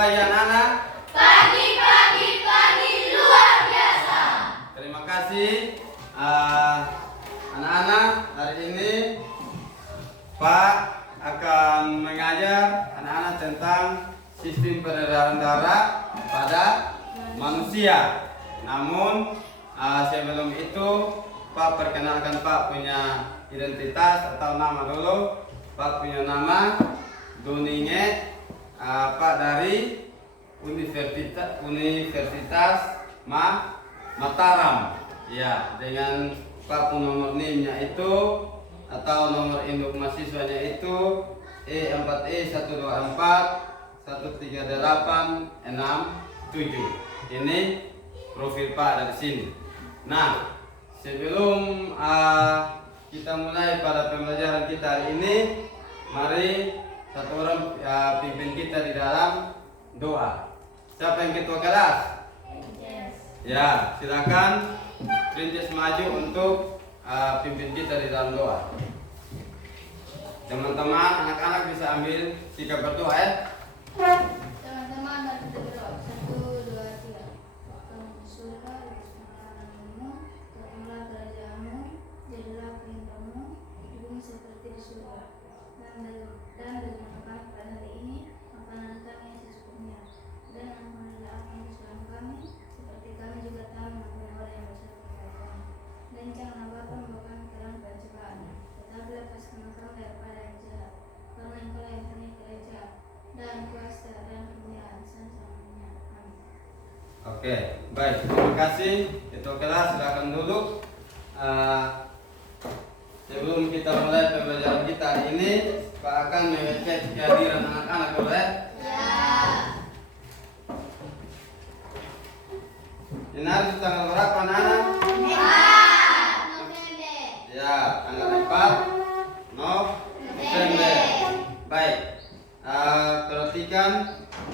pagi anak-anak. Pagi luar biasa. Terima kasih anak-anak. Hari ini Pak akan mengajar anak-anak tentang sistem peredaran darah pada manusia. Namun sebelum itu Pak perkenalkan Pak punya identitas atau nama dulu. Pak punya nama Duninge, Pak dari Universitas Mataram. Ya, dengan Pak nomor NIM-nya itu atau nomor induk mahasiswanya itu E4E124138667. Ini profil Pak dari sini. Nah, sebelum kita mulai pada pembelajaran kita hari ini, mari satu orang pimpin kita di dalam doa. Siapa yang ketua kelas? Ya, silakan Princess maju untuk pimpin kita di dalam doa. Teman-teman, anak-anak bisa ambil sikap berdoa ya. Teman-teman, mari kita berdoa. 1, 2, 3. Bapa di surga, nama-Mu, terpujilah kerajaanmu, jadilah kehendakmu di bumi seperti di surga. Dan berikanlah kami pada hari ini makanan kami yang secukupnya, dan ampunilah akan kesalahan kami, seperti kami juga tahu mengampuni orang yang bersalah kepada kami. Dan janganlah Bapa membawa kami ke dalam pencobaan, tetapi lepaskan kami daripada yang jahat, karena Engkau yang mempunyai kerajaan dan kuasa dan kemuliaan selama-lamanya. Amin. Oke, baik. Terima kasih. Ketua kelas silakan duduk. Sebelum kita mulai pembelajaran kita hari ini, Pak akan mengecek kehadiran anak-anak dulu ya. Ini hari tanggal berapa anak-anak? Ya, tanggal 4 November. Baik. Perhatikan,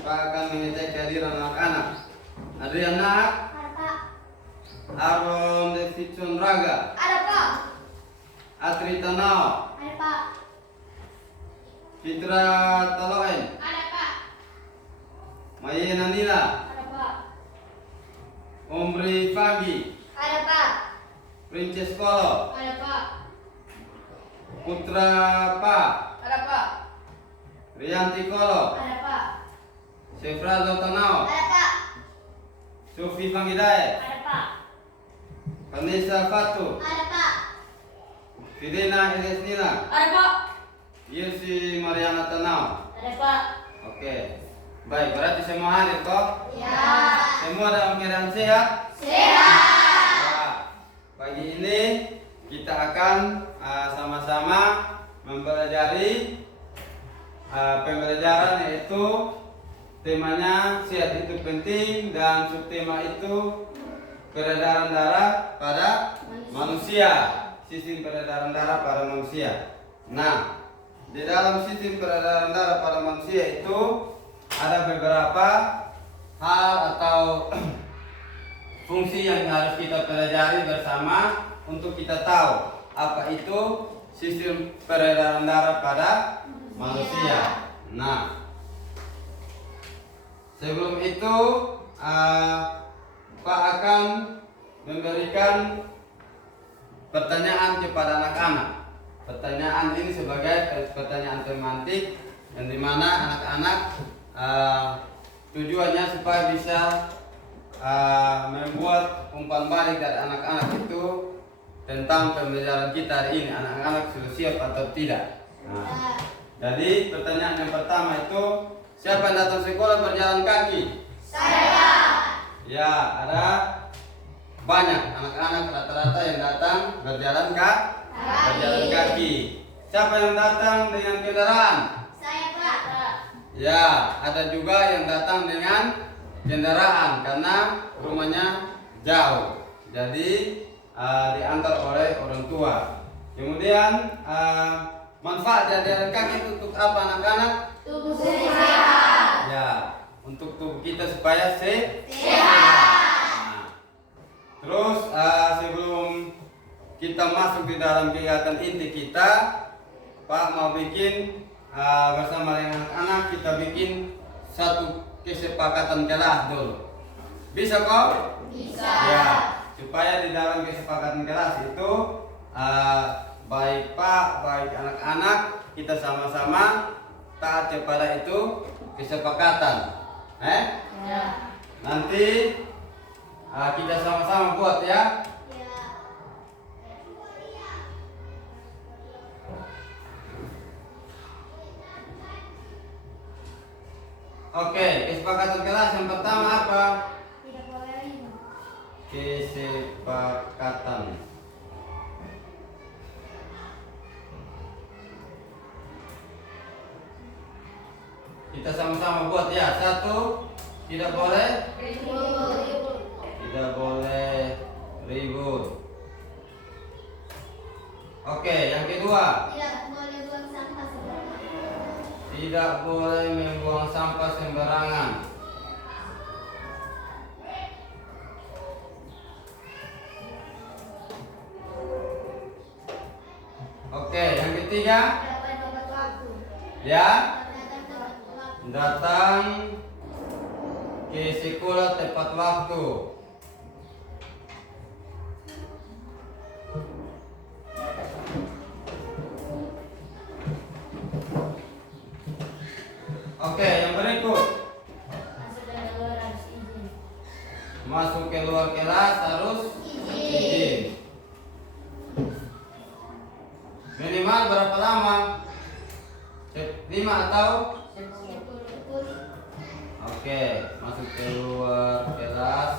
Pak akan mengecek kehadiran anak-anak. Adriana, Aaron Devitson Raga, Ada Pak. Atri Tanau, Ada Pak. Fitra Taloen, Ada Pak. Maya Nanila, Ada Pak. Omri Fagi, Ada Pak. Princess Kolo, Ada Pak. Putra Pak, Ada Pak. Rianti Kolo, Ada Pak. Sefrazo Tanau, Ada Pak. Sufi Fangidae, Ada Pak. Vanessa Fatu, Ada Pak. Fidena Elesnila, Ada Pak. Yesi Mariana Tanau. Ada Pak. Oke, baik, berarti semua hadir toh? Ya. Semua dalam keadaan sehat? Sehat. Nah, pagi ini kita akan sama-sama mempelajari pembelajaran, yaitu temanya sehat itu penting dan subtema itu peredaran darah pada manusia. Sistem peredaran darah pada manusia. Nah, di dalam sistem peredaran darah pada manusia itu ada beberapa hal atau fungsi yang harus kita pelajari bersama untuk kita tahu apa itu sistem peredaran darah pada manusia. Nah, sebelum itu Pak akan memberikan pertanyaan kepada anak-anak. Pertanyaan ini sebagai pertanyaan tematik, yang dimana anak-anak tujuannya supaya bisa membuat umpan balik dari anak-anak itu tentang pembelajaran kita hari ini. Anak-anak sudah siap atau tidak? Nah, jadi pertanyaan yang pertama itu, siapa yang datang sekolah berjalan kaki? Saya. Ya, ada banyak anak-anak rata-rata yang datang berjalan kaki. Siapa yang datang dengan kendaraan? Saya Pak. Ya, ada juga yang datang dengan kendaraan karena rumahnya jauh. Jadi diantar oleh orang tua. Kemudian manfaat dari jalan kaki itu untuk apa anak-anak? Tubuh sehat. Ya, untuk tubuh kita supaya sehat. Terus sebelum kita masuk di dalam kegiatan inti kita, Pak mau bikin bersama dengan anak-anak, kita bikin satu kesepakatan kelas dulu. Bisa kok? Bisa. Ya, supaya di dalam kesepakatan kelas itu baik Pak, baik anak-anak kita sama-sama taat kepada itu kesepakatan. Ya. Nanti kita sama-sama buat ya. Ya. Oke, kesepakatan kelas yang pertama apa? Tidak boleh riba. Kesepakatan. Kita sama-sama buat ya. Satu, tidak boleh Ribut. tidak boleh ribut. Oke, yang kedua, Tidak boleh buang sampah sembarangan. tidak boleh membuang sampah sembarangan. Oke, yang ketiga, Tidak boleh tepat waktu. ya, Datang tepat waktu. datang ke sekolah tepat waktu. Oke, yang berikut, Masuk dan keluar harus izin. masuk keluar kelas harus izin. Minimal berapa lama? 5 atau? 10. Oke, masuk keluar kelas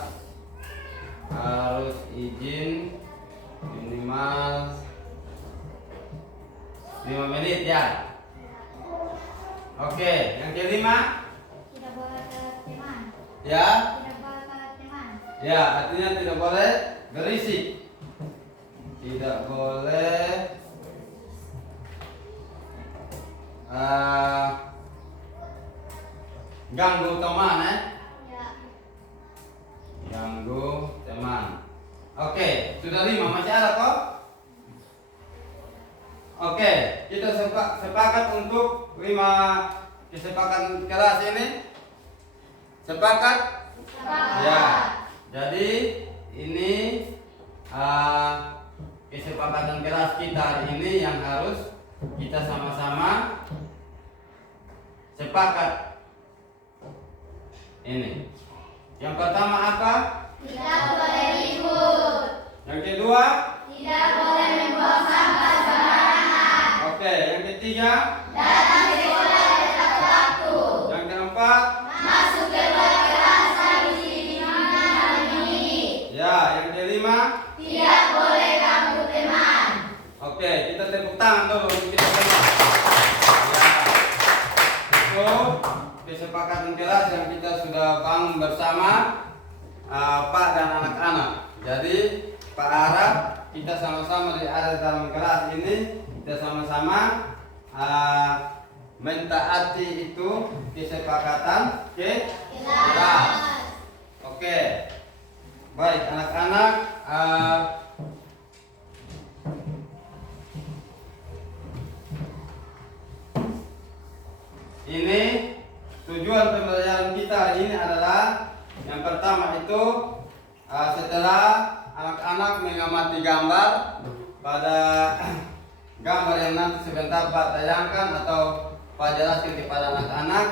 harus izin minimal 5 menit ya. Oke, yang kelima, Tidak boleh telat teman. ya, Tidak boleh telat teman. ya artinya tidak boleh berisik, tidak boleh ganggu teman Ya. ganggu teman. Oke, sudah 5, masih ada kok? Oke, kita sepakat untuk 5 kesepakatan kelas ini. Sepakat? Sepakat. Ya. Jadi ini kesepakatan kelas kita hari ini yang harus kita sama-sama sepakat. Ini. Yang pertama apa? Tidak boleh ribut. Yang kedua? Tidak boleh membuang sampah sembarangan. Oke, yang ketiga? Datang ke sekolah tepat waktu. Yang keempat? Masuk keluar kelas harus izin hari ini. Ya, yang kelima? Tidak boleh ganggu teman. Oke, kita tepuk tangan dulu untuk kita semua. Ya. Itu kesepakatan kelas yang kita sudah bangun bersama Pak dan anak-anak. Jadi Pak harap kita sama-sama ada dalam kelas ini, kita sama-sama mentaati itu kesepakatan kelas. Oke, baik anak-anak. Ini tujuan pembelajaran kita hari ini adalah yang pertama itu setelah anak-anak mengamati gambar pada gambar yang nanti sebentar Pak tayangkan atau Pak jelaskan kepada anak-anak,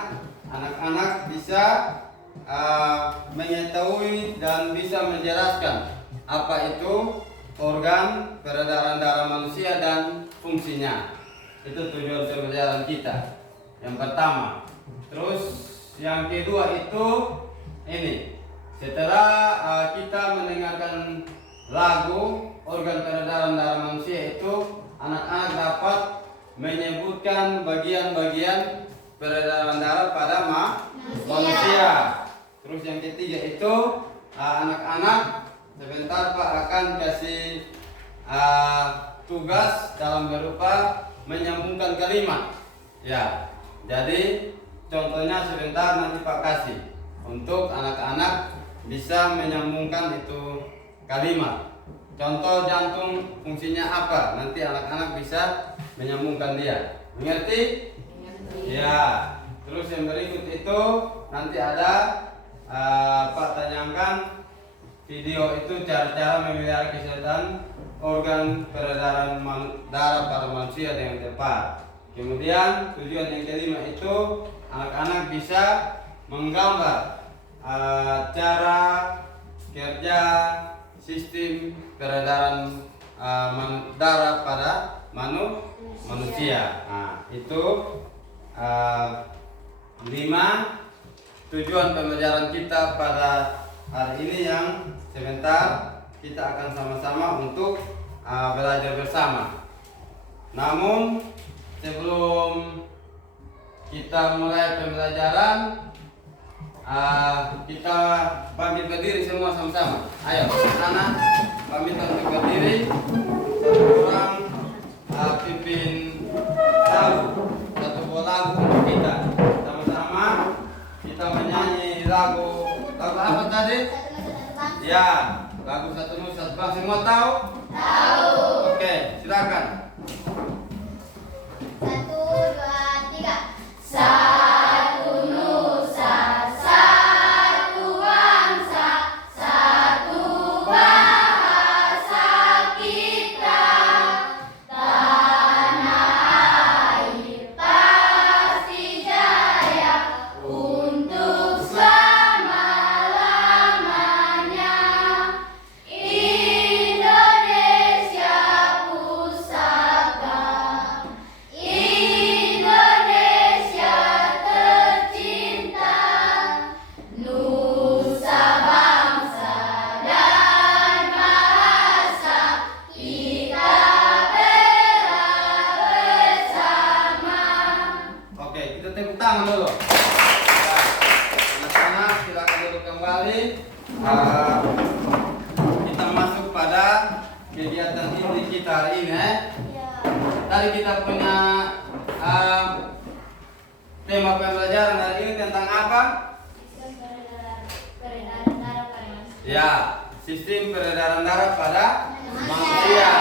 anak-anak bisa mengetahui dan bisa menjelaskan apa itu organ peredaran darah manusia dan fungsinya. Itu tujuan pembelajaran kita yang pertama. Terus yang kedua itu ini, setelah kita mendengarkan lagu organ peredaran darah manusia itu, anak-anak dapat menyebutkan bagian-bagian peredaran darah pada manusia. Terus yang ketiga itu anak-anak sebentar Pak akan kasih tugas dalam berupa menyambungkan kalimat. Ya, jadi contohnya sebentar nanti Pak kasih untuk anak-anak bisa menyambungkan itu kalimat. Contoh jantung fungsinya apa? Nanti anak-anak bisa menyambungkan dia. Mengerti? Ya. Terus yang berikut itu nanti ada Pak tanyakan video itu cara-cara memelihara kesehatan organ peredaran darah pada manusia dengan tepat. Kemudian tujuan yang kelima itu anak-anak bisa menggambar cara kerja sistem peredaran darah pada manusia. Nah, itu 5 tujuan pembelajaran kita pada hari ini yang sebentar kita akan sama-sama untuk belajar bersama. Namun sebelum kita mulai pembelajaran, kita pamit berdiri semua sama-sama. Ayo, anak pamit untuk berdiri. Satu orang pimpin lagu, satu buah lagu untuk kita. Sama-sama kita menyanyi lagu apa tadi? Ya, lagu Satu Nusa Satu Bangsa. Semua tahu? Tahu. Oke, silakan. 1, 2, 3. Satu nusa, satu bangsa, satu bahasa kita. Tanah air pasti jaya untuk selama-lamanya. Indonesia pusaka, Indonesia tercinta, nusa bangsa dan bahasa kita bela bersama. Oke, kita tepuk tangan dulu. Ya, anak-anak silakan duduk kembali. Kita masuk pada kegiatan inti kita hari ini. Tadi kita punya tema pembelajaran hari ini tentang apa? Peredaran darah pada manusia. Ya, sistem peredaran darah pada manusia.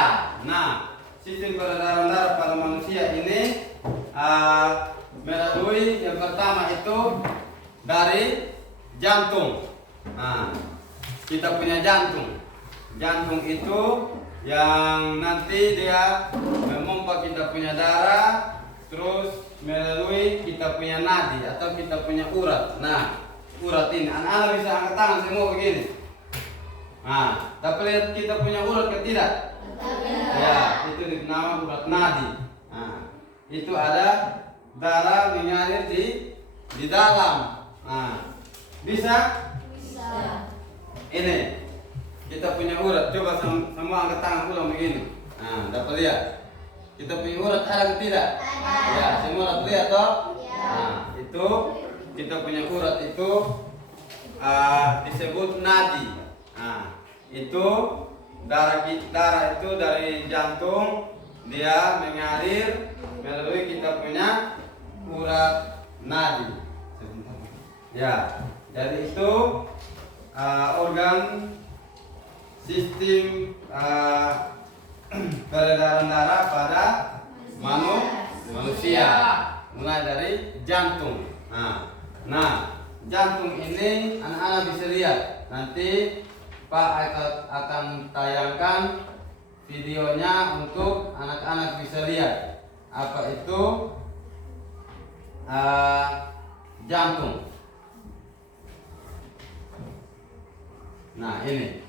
Nah, sistem peredaran darah pada manusia ini melalui yang pertama itu dari jantung. Nah, kita punya jantung. Jantung itu yang nanti dia memompa kita punya darah, terus melalui kita punya nadi atau kita punya urat. Nah, urat ini, anak-anak bisa angkat tangan semua begini. Nah, tapi lihat kita punya urat ke tidak? Ya, itu dinamakan urat nadi. Nah, itu ada darah mengalir di dalam. Nah, bisa? Bisa. Ini kita punya urat. Coba semua angkat tangan ulang begini. Nah, dapat lihat. Kita punya urat ada ke tidak? Ada. Ya, semua dapat lihat toh? Ya. Nah, itu kita punya urat itu disebut nadi. Nah, itu darah itu dari jantung dia mengalir melalui kita punya urat nadi. Ya, jadi itu organ sistem peredaran darah pada manusia, mulai dari jantung. Nah, jantung ini anak-anak bisa lihat. Nanti Pak akan tayangkan videonya untuk anak-anak bisa lihat apa itu jantung. Nah, ini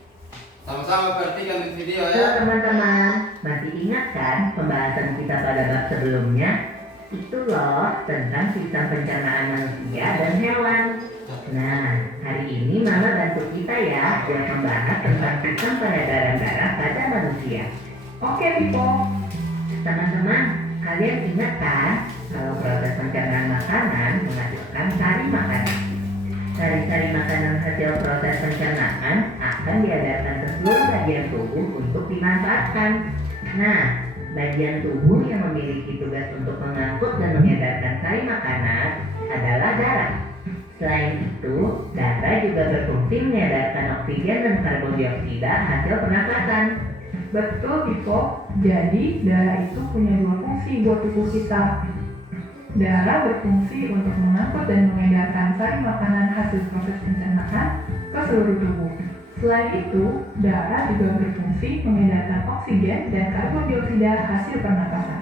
sama-sama perhatikan di video Halo ya. teman-teman, masih ingat kan pembahasan kita pada bab sebelumnya? Itu loh tentang sistem pencernaan manusia dan hewan. Nah, hari ini Mama bantu kita ya buat membahas tentang sistem peredaran darah pada manusia. Oke, Pipo. Teman-teman, kalian ingat kan kalau proses pencernaan makanan menghasilkan sari makanan. Sari-sari makanan hasil proses pencernaan akan diedarkan ke seluruh bagian tubuh untuk dimanfaatkan. Nah, bagian tubuh yang memiliki tugas untuk mengangkut dan mengedarkan sari makanan adalah darah. Selain itu, darah juga berfungsi mengedarkan oksigen dan karbon dioksida hasil pernafasan. Betul, Pipo. Jadi, darah itu punya dua fungsi buat tubuh kita. Darah berfungsi untuk mengangkut dan mengedarkan sari makanan hasil proses pencernaan ke seluruh tubuh. Selain itu, darah juga berfungsi mengedarkan oksigen dan karbon dioksida hasil pernapasan.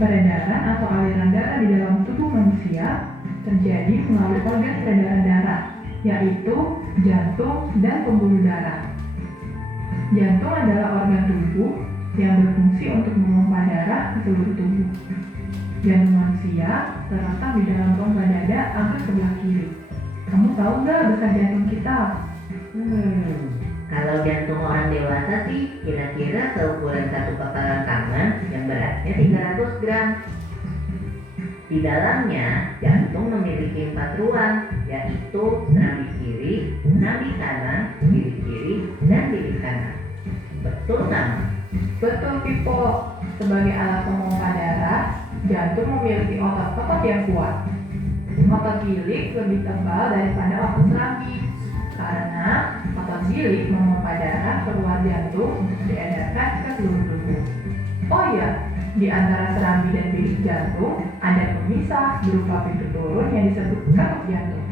Peredaran atau aliran darah di dalam tubuh manusia terjadi melalui organ peredaran darah, yaitu jantung dan pembuluh darah. Jantung adalah organ tubuh yang berfungsi untuk memompa darah ke seluruh tubuh. Jantung manusia terletak di dalam rongga dada angkat sebelah kiri. Kamu tahu nggak besar jantung kita? Kalau jantung orang dewasa sih kira-kira seukuran satu kepalan tangan yang beratnya 300 gram. Di dalamnya, jantung memiliki 4 ruang, yaitu serambi kiri, serambi kanan, bilik kiri, dan bilik kanan. Betul kan? Betul, Pipo. Sebagai alat pemompa darah, jantung memiliki otot-otot yang kuat. Otot bilik lebih tebal daripada otot serambi, karena otot bilik memompa darah keluar jantung untuk diedarkan ke seluruh tubuh. Oh iya, di antara serambi dan bilik jantung ada pemisah berupa pintu turun yang disebut katup jantung.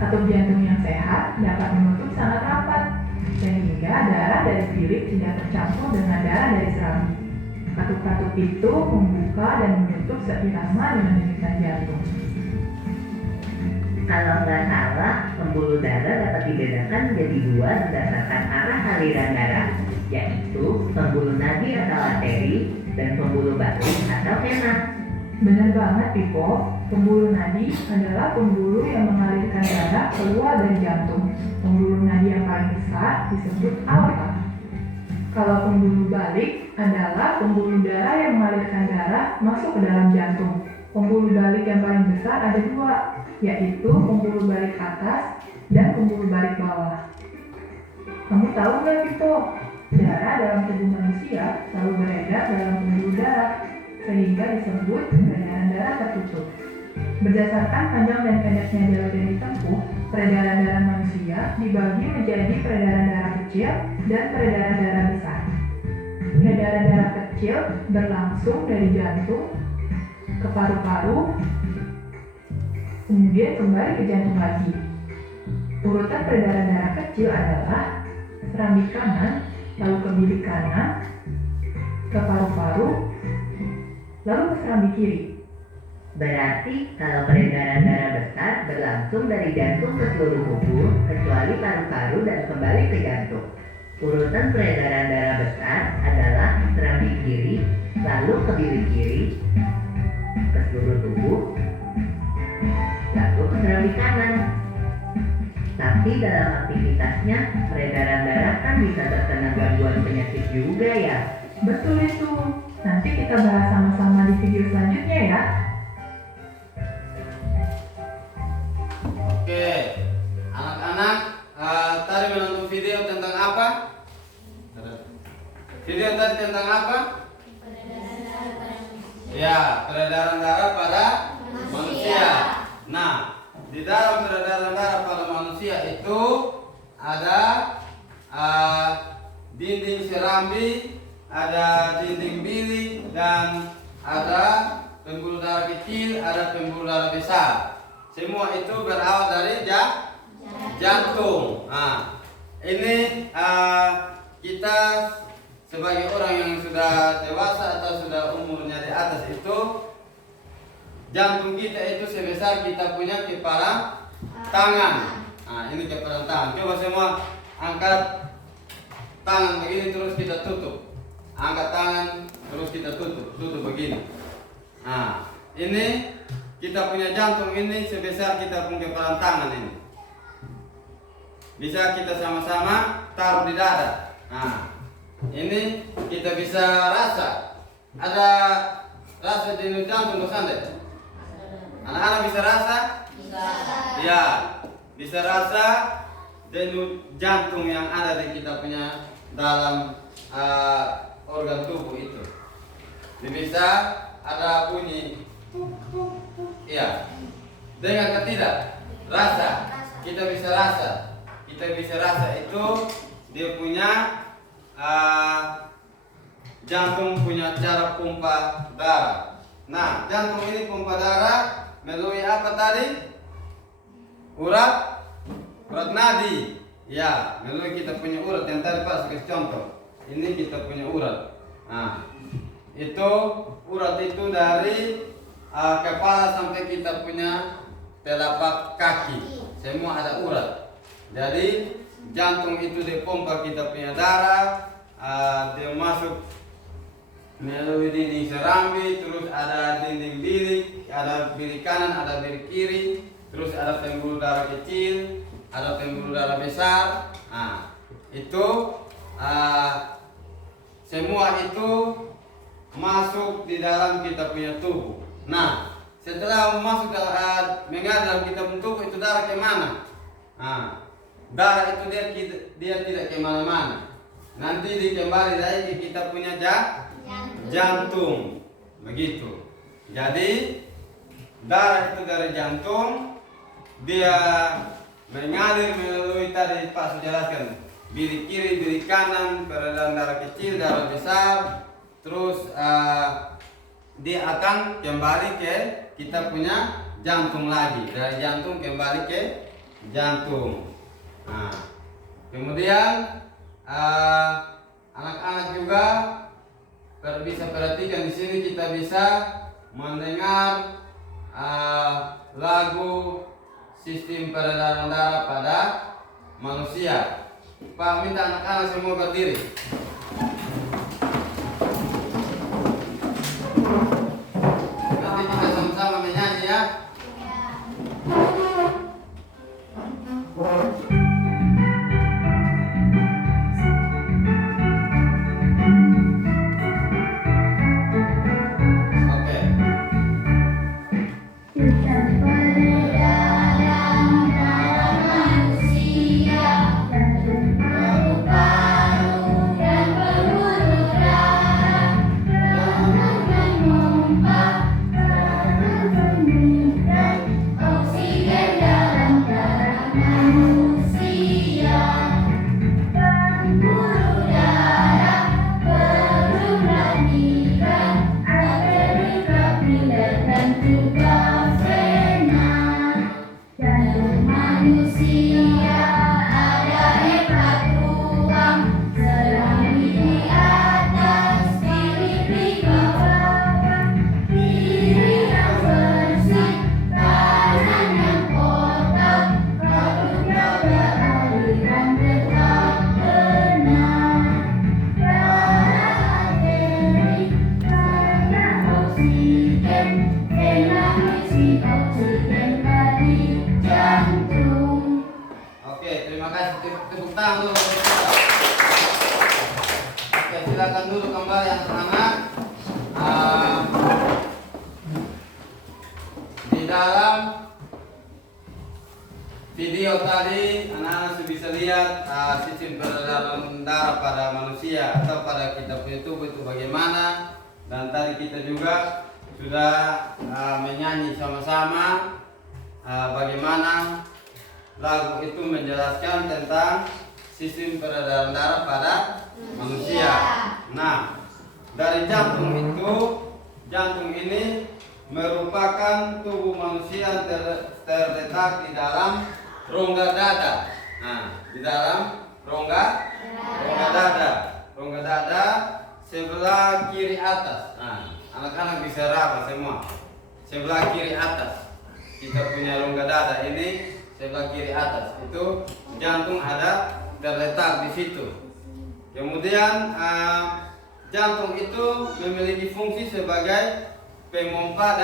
Katup jantung yang sehat dapat menutup sangat rapat, sehingga darah dari bilik tidak tercampur dengan darah dari serambi. Katup-katup itu membuka dan menutup seirama dengan denyutan jantung. Kalau nggak salah, pembuluh darah dapat dibedakan menjadi 2 berdasarkan arah aliran darah, yaitu pembuluh nadi atau arteri dan pembuluh balik atau vena. Benar banget, Pipo. Pembuluh nadi adalah pembuluh yang mengalirkan darah keluar dari jantung. Pembuluh nadi yang paling besar disebut aorta. Kalau pembuluh balik adalah pembuluh darah yang mengalirkan darah masuk ke dalam jantung. Pembuluh balik yang paling besar ada 2, yaitu pembuluh balik atas dan pembuluh balik bawah. Kamu tahu nggak, Pipo? Darah dalam tubuh manusia selalu beredar dalam pembuluh darah, sehingga disebut peredaran darah tertutup. Berdasarkan panjang dan pendeknya jalur yang ditempuh, peredaran darah manusia dibagi menjadi peredaran darah kecil dan peredaran darah besar. Peredaran darah kecil berlangsung dari jantung ke paru-paru, kemudian kembali ke jantung lagi. Urutan peredaran darah kecil adalah serambi kanan, lalu ke bilik kanan, ke paru-paru, lalu ke serambi kiri. Berarti kalau peredaran darah besar berlangsung dari jantung ke seluruh tubuh, kecuali paru-paru dan kembali ke jantung. Urutan peredaran darah besar adalah serambi kiri, lalu ke bilik kiri, ke seluruh tubuh, lalu ke serambi kanan. Tapi dalam aktivitasnya, peredaran darah kan bisa terkena gangguan penyakit juga ya. Betul itu. Nanti kita bahas sama-sama di video selanjutnya ya. Oke, anak-anak, tadi menonton video tentang apa? Video tadi tentang apa? Ya, peredaran darah pada manusia. Nah, di dalam peredaran darah pada manusia itu ada dinding serambi, ada dinding bilik, dan ada pembuluh darah kecil, ada pembuluh darah besar. Semua itu berawal dari jantung. Nah, ini kita sebagai orang yang sudah dewasa atau sudah umurnya di atas itu, jantung kita itu sebesar kita punya kepala tangan. Nah, ini kepala tangan. Coba semua angkat tangan begini terus kita tutup. Angkat tangan terus kita tutup begini. Nah, ini kita punya jantung ini sebesar kita punya kepala tangan ini. Bisa kita sama-sama taruh di dada. Nah, ini kita bisa rasa. Ada rasa di jantung bukan deh? Anak-anak bisa rasa? Bisa. Ya, bisa rasa denyut jantung yang ada di kita punya dalam organ tubuh itu. Bisa ada bunyi. Iya. Dengar ke tidak? Rasa. Kita bisa rasa. Kita bisa rasa itu dia punya jantung punya cara pompa darah. Nah, jantung ini pompa darah melalui apa tadi? Urat nadi. Ya, melalui kita punya urat yang tadi Pak sebagai contoh. Ini kita punya urat. Nah, itu urat itu dari kepala sampai kita punya telapak kaki. Semua ada urat. Jadi jantung itu dipompa kita punya darah, dia masuk melalui dinding serambi, terus ada dinding bilik, ada bilik kanan, ada bilik kiri, terus ada pembuluh darah kecil, ada pembuluh darah besar. Nah, itu semua itu masuk di dalam kita punya tubuh. Nah, setelah masuk mengalir dalam kita punya tubuh, itu darah kemana? Nah, darah itu dia tidak kemana-mana. Nanti dikembali lagi ke kita punya jantung. Begitu. Jadi darah itu dari jantung, dia mengalir melalui tadi Pak sudah jelaskan, bilik kiri, bilik kanan, peredaran darah kecil, darah besar, terus dia akan kembali ke kita punya jantung lagi, dari jantung kembali ke jantung. Nah, kemudian anak-anak juga bisa perhatikan di sini kita bisa mendengar lagu sistem peredaran darah pada manusia. Pak minta anak-anak semua berdiri. Nanti kita sama-sama menyanyi ya. Tepuk tangan dulu. Oke, silakan duduk kembali anak-anak. Di dalam video tadi anak-anak sudah bisa lihat sistem peredaran darah pada manusia atau pada kita punya tubuh itu bagaimana, dan tadi kita juga sudah menyanyi sama-sama bagaimana lagu itu menjelaskan tentang sistem peredaran darah pada manusia. Nah, dari jantung ini merupakan tubuh manusia terletak di dalam rongga dada. Nah, di dalam rongga dada. Rongga dada sebelah kiri atas. Nah, anak-anak bisa raba semua. Sebelah kiri atas kita punya rongga dada ini. Sebelah kiri atas itu jantung ada terletak di situ. Kemudian jantung itu memiliki fungsi sebagai pemompa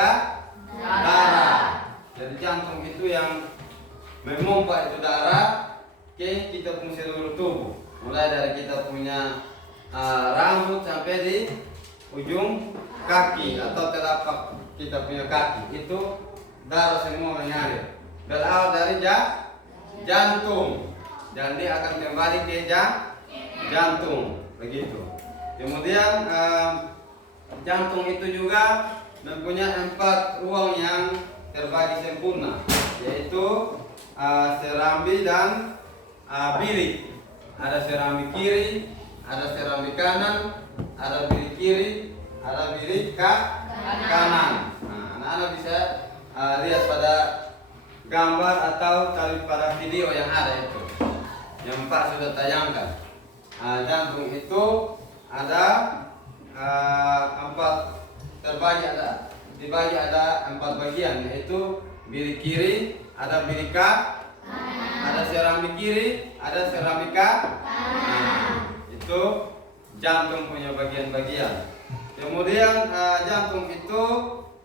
darah. Jadi jantung itu yang memompa itu darah ke kita punya seluruh tubuh, mulai dari kita punya rambut sampai di ujung kaki atau telapak kita punya kaki, itu darah semua mengalir. Berawal dari jantung, dan dia akan kembali ke jantung, begitu. Kemudian jantung itu juga mempunyai 4 ruang yang terbagi sempurna, yaitu serambi dan bilik. Ada serambi kiri, ada serambi kanan, ada bilik kiri, ada bilik kanan. Nah, anak-anak bisa lihat pada gambar atau cari pada video yang ada itu, yang Pak sudah tayangkan. Jantung itu ada dibagi ada 4 bagian, yaitu bilik kiri, ada bilik ada seramik kiri, ada seramik itu jantung punya bagian-bagian. Kemudian jantung itu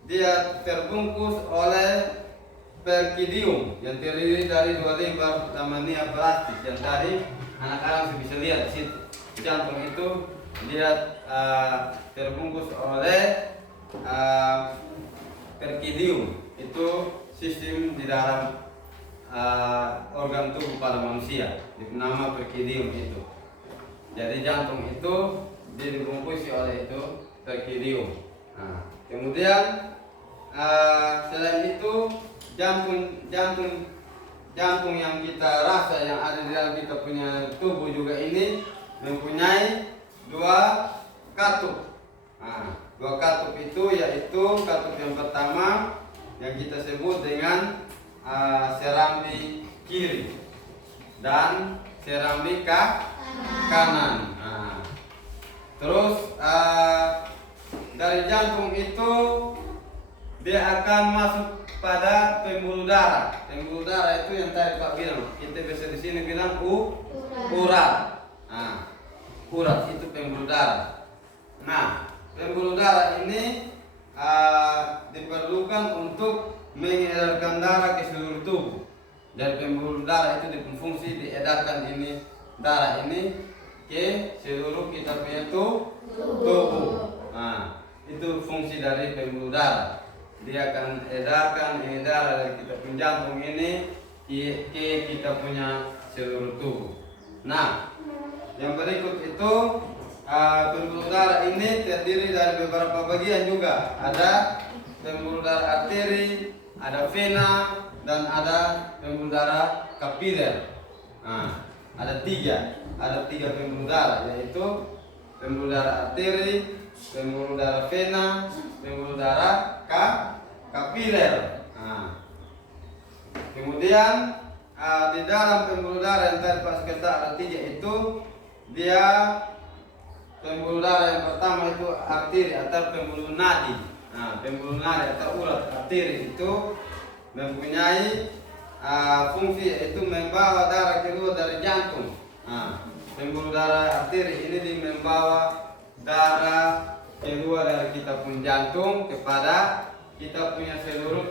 dia terbungkus oleh perkidium yang terdiri dari 2 lembar lamania plastik yang tadi anak-anak bisa lihat di situ. Jantung itu dia terbungkus oleh perkidium, itu sistem di dalam organ tubuh pada manusia, nama perkidium itu. Jadi jantung itu dibungkusi oleh itu perkidium. Nah, kemudian selain itu jantung yang kita rasa yang ada di dalam kita punya tubuh juga ini mempunyai 2 katup. Nah, 2 katup itu yaitu katup yang pertama yang kita sebut dengan serambi kiri dan serambi kanan. Nah, terus dari jantung itu dia akan masuk pada pembuluh darah. Pembuluh darah itu yang tadi Pak bilang, kita bisa di sini bilang urat. Nah, urat itu pembuluh darah. Nah, pembuluh darah ini diperlukan untuk mengedarkan darah ke seluruh tubuh. Dari pembuluh darah itu berfungsi diedarkan ini darah ini ke seluruh kita punya tubuh. Nah, itu fungsi dari pembuluh darah. Dia akan edarkan ini darah dari kita punya jantung ini ke kita punya seluruh tubuh. Nah, yang berikut itu pembuluh darah ini terdiri dari beberapa bagian juga. Ada pembuluh darah arteri, ada vena, dan ada pembuluh darah kapiler. Nah, ada 3 pembuluh darah, yaitu pembuluh darah arteri, pembuluh darah vena, pembuluh darah kapiler. Nah, kemudian di dalam pembuluh darah yang tadi Pak kata ada 3 itu, dia pembuluh darah yang pertama itu arteri atau pembuluh nadi. Nah, pembuluh nadi atau urat arteri itu mempunyai fungsi yaitu membawa darah keluar dari jantung. Nah, pembuluh darah arteri ini membawa darah keluar dari kita pun jantung kepada kita punya seluruh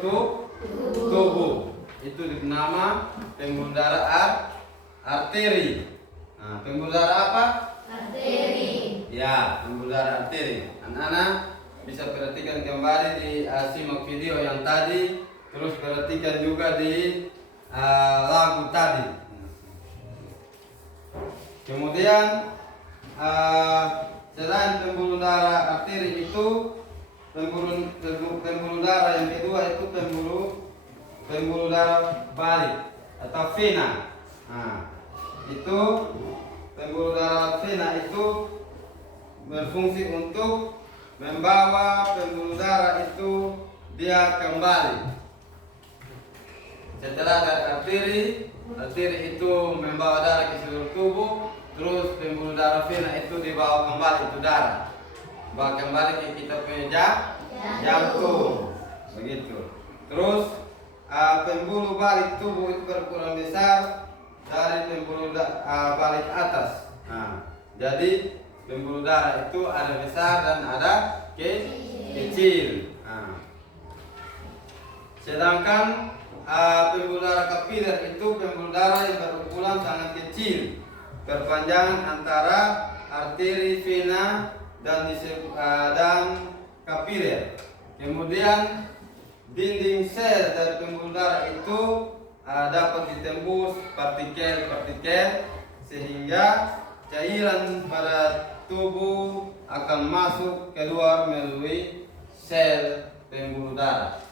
tubuh. Itu dinama pembuluh darah arteri. Nah, pembuluh darah apa? Arteri. Ya, pembuluh darah arteri. Anak-anak bisa perhatikan kembali di simak video yang tadi, terus perhatikan juga di lagu tadi. Kemudian selain pembuluh darah arteri itu, pembuluh darah yang kedua itu pembuluh darah balik atau vena. Nah, itu pembuluh darah vena itu berfungsi untuk membawa pembuluh darah itu dia kembali. Setelah dari arteri itu membawa darah ke seluruh tubuh, terus pembuluh darah vena itu dibawa kembali itu darah, bawa kembali ke kita punya jantung, begitu. Terus pembuluh balik tubuh itu berukuran besar dari pembuluh balik atas. Nah, jadi pembuluh darah itu ada besar dan ada kecil. Nah, sedangkan pembuluh darah kapiler itu pembuluh darah yang berukuran sangat kecil, perpanjangan antara arteri, vena, dan kapiler. Kemudian dinding sel dari pembuluh darah itu dapat ditembus partikel-partikel sehingga cairan pada tubuh akan masuk keluar melalui sel pembuluh darah.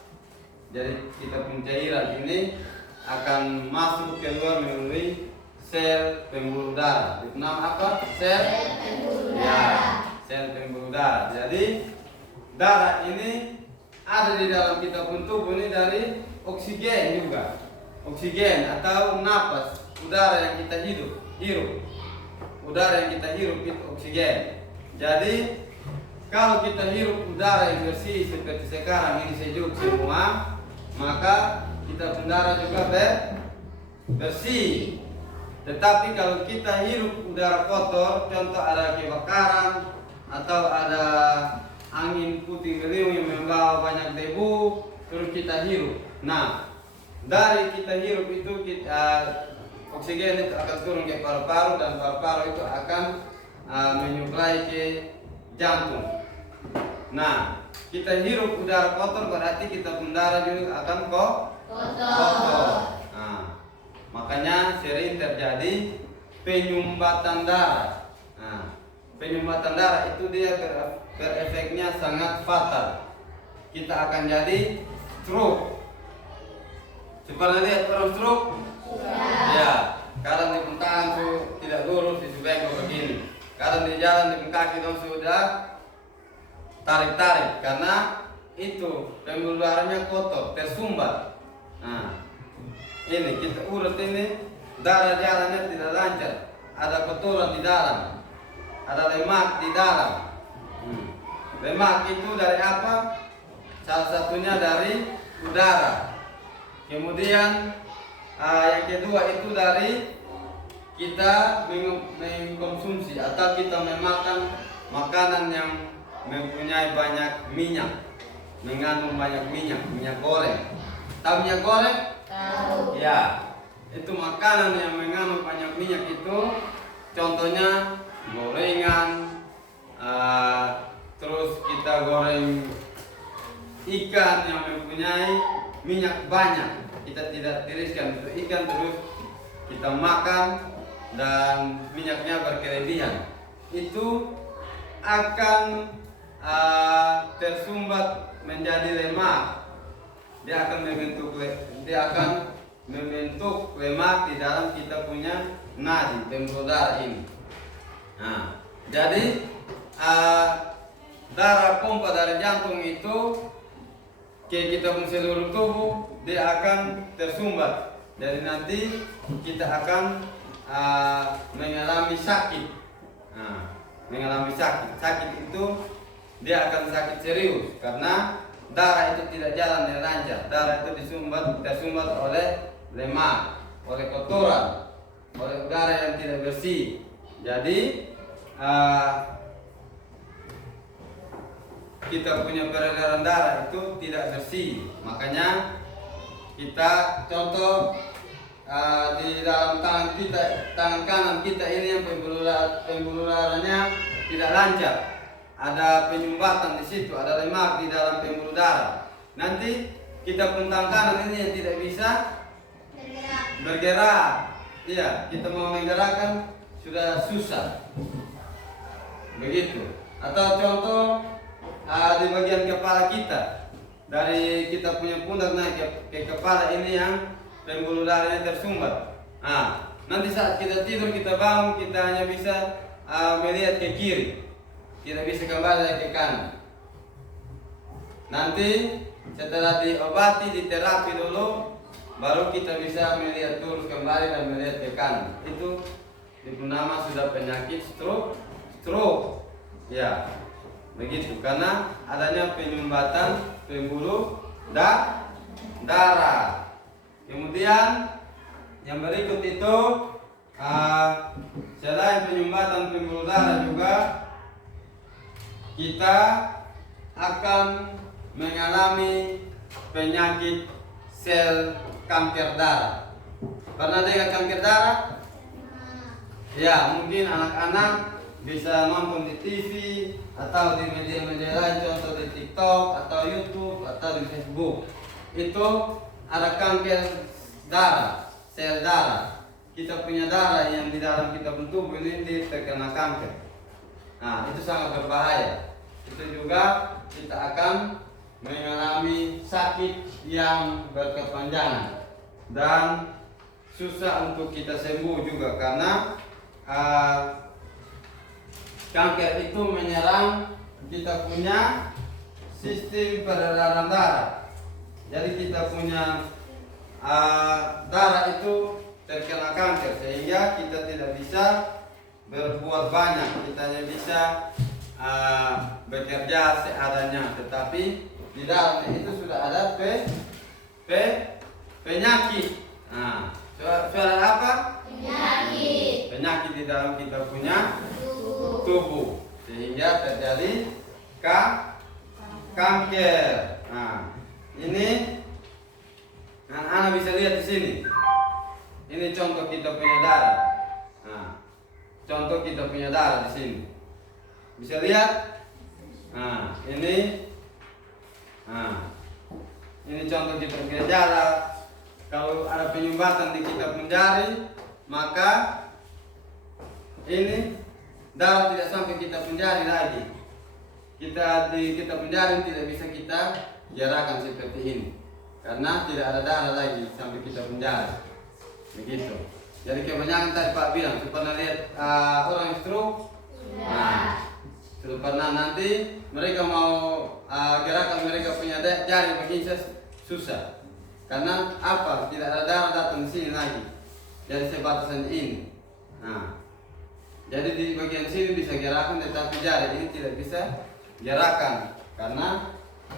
Jadi kita punya cairan ini akan masuk keluar melalui sel pembuluh darah. Itu nama apa? Sel pembuluh darah. sel pembuluh darah. Jadi darah ini ada di dalam kita pun tubuh ini dari oksigen juga. Oksigen atau napas, udara yang kita hirup. Udara yang kita hirup itu oksigen. Jadi kalau kita hirup udara yang bersih seperti sekarang ini sejuk semua, maka kita pun darah juga bersih. Tetapi kalau kita hirup udara kotor, contoh ada kebakaran atau ada angin puting beliung yang membawa banyak debu, terus kita hirup. Nah, dari kita hirup itu oksigen itu akan turun ke paru-paru dan paru-paru itu akan menyuplai ke jantung. Nah, kita hirup udara kotor berarti kita pun darah juga akan kotor. Nah, makanya sering terjadi penyumbatan darah. Nah, penyumbatan darah itu dia berefeknya sangat fatal. Kita akan jadi stroke. Pernah lihat orang stroke? Ya, kadang di tangan tuh tidak lurus, di bengkok begini. Kadang di jalan di kaki dong sudah tarik-tarik karena itu pembuluh darahnya kotor, tersumbat. Nah, ini kita urut ini darah jalannya tidak lancar, ada kotoran di dalam, ada lemak di dalam. Lemak itu dari apa? Salah satunya dari udara. Kemudian yang kedua itu dari kita mengkonsumsi atau kita memakan makanan yang mempunyai banyak minyak, mengandung banyak minyak goreng. Tahu minyak goreng? Tahu. Ya, itu makanan yang mengandung banyak minyak itu, contohnya gorengan, terus kita goreng ikan yang mempunyai minyak banyak, kita tidak tiriskan itu ikan terus kita makan dan minyaknya berkelebihan, itu akan tersumbat menjadi lemak. Dia akan membentuk lemak di dalam kita punya nadi pembuluh darah ini. Nah, jadi darah pompa dari jantung itu ke kita pun seluruh tubuh dia akan tersumbat. Jadi nanti kita akan mengalami sakit. Nah, mengalami sakit. Sakit itu dia akan sakit serius karena darah itu tidak jalan dengan lancar. Darah itu tersumbat oleh lemak, oleh kotoran, oleh udara yang tidak bersih. Jadi kita punya peredaran darah itu tidak bersih. Makanya kita contoh di dalam tangan kanan kita ini yang pembuluh darahnya tidak lancar, ada penyumbatan di situ, ada lemak di dalam pembuluh darah. Nanti kita pun tangan kanan ini yang tidak bisa bergerak. Iya, kita mau menggerakkan sudah susah. Begitu. Atau contoh di bagian kepala kita, dari kita punya pundak naik ke kepala ini yang pembuluh darahnya tersumbat. Nah, nanti saat kita tidur, kita bangun, kita hanya bisa melihat ke kiri, tidak bisa kembali ke kanan. Nanti setelah diobati, diterapi dulu, baru kita bisa melihat lurus kembali dan melihat ke kanan. Itu nama sudah penyakit stroke. Ya, begitu, karena adanya penyumbatan pembuluh darah. Kemudian yang berikut itu selain penyumbatan pembuluh darah juga kita akan mengalami penyakit sel kanker darah. Pernah dengar kanker darah? Ya, mungkin anak-anak bisa nonton di TV atau di media-media lain, contoh di TikTok atau YouTube atau di Facebook. Itu ada kanker darah, sel darah. Kita punya darah yang di dalam kita tubuh ini terkena kanker. Nah, itu sangat berbahaya. Itu juga kita akan mengalami sakit yang berkepanjangan dan susah untuk kita sembuh juga karena kanker itu menyerang kita punya sistem peredaran darah. Jadi kita punya darah itu terkena kanker sehingga kita tidak bisa berbuat banyak, kita hanya bisa bekerja seadanya. Tetapi di dalamnya itu sudah ada penyakit. Nah, suara apa? Penyakit. Penyakit di dalam kita punya tubuh sehingga terjadi kanker. Nah, ini anak bisa lihat di sini. Ini contoh kita punya darah. Nah, contoh kita punya darah di sini. Bisa lihat? Nah, ini contoh kita punya darah. Kalau ada penyumbatan di kita pun jari, maka ini darah tidak sampai kita pun jari lagi. Kita pun jari tidak bisa kita gerakan seperti ini, karena tidak ada darah lagi sampai kita pun jari. Begitu. Jadi kebanyakan tadi Pak bilang, pernah lihat orang yang stroke? Nah, sudah pernah. Nanti mereka mau gerakan mereka punya jari begini susah. Karena apa? Tidak ada darah datang di sini lagi. Jadi sebatasan ini. Nah, jadi di bagian sini bisa gerakan, tetapi jari ini tidak bisa gerakan. Karena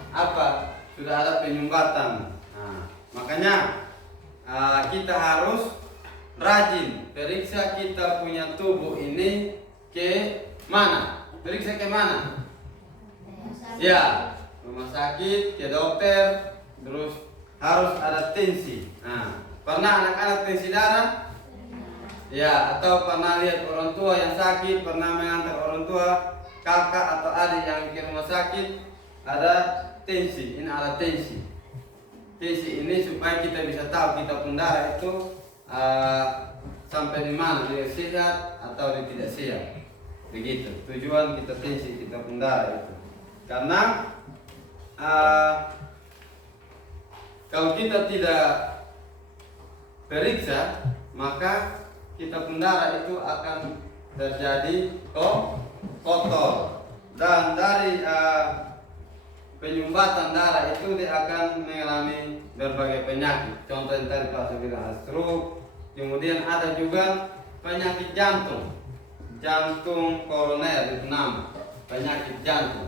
apa? Sudah ada penyumbatan. Nah, makanya kita harus rajin periksa kita punya tubuh ini ke mana? Periksa ke mana? Ya, rumah sakit, ke dokter, terus harus ada tensi. Nah, pernah anak-anak tensi darah? Ya, atau pernah lihat orang tua yang sakit, pernah mengantar orang tua, kakak atau adik yang ke rumah sakit, ada tensi. Ini alat tensi. Tensi ini supaya kita bisa tahu kita pun darah itu sampai di mana, dia sehat atau dia tidak sehat. Begitu. Tujuan kita tensi kita pun darah itu. Karena kalau kita tidak periksa, maka kita pun darah itu akan terjadi kotor. Dan dari penyumbatan darah itu dia akan mengalami berbagai penyakit. Contoh yang tadi Pak saya bilang stroke. Kemudian ada juga penyakit jantung koroner itu nama, penyakit jantung.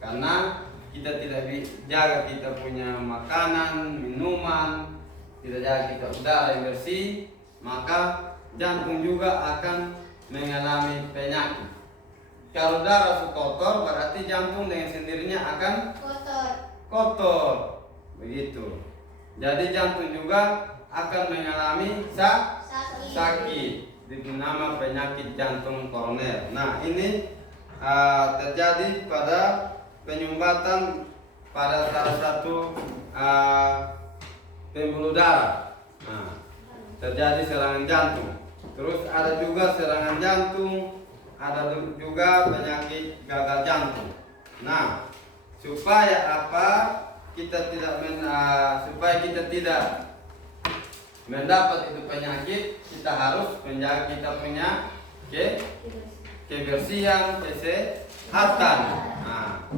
Karena kita tidak jaga kita punya makanan, minuman, tidak jaga kita udara yang bersih, maka jantung juga akan mengalami penyakit. Kalau darah kotor, berarti jantung dengan sendirinya akan kotor. Begitu. Jadi jantung juga akan mengalami sakit. Itu nama penyakit jantung koroner. Nah, ini terjadi pada penyumbatan pada salah satu pembuluh darah. Nah, terjadi serangan jantung. Terus ada juga serangan jantung, ada juga penyakit gagal jantung. Nah, supaya apa? Supaya kita tidak mendapat itu penyakit, kita harus menjaga kita punya kebersihan, kesehatan. Nah,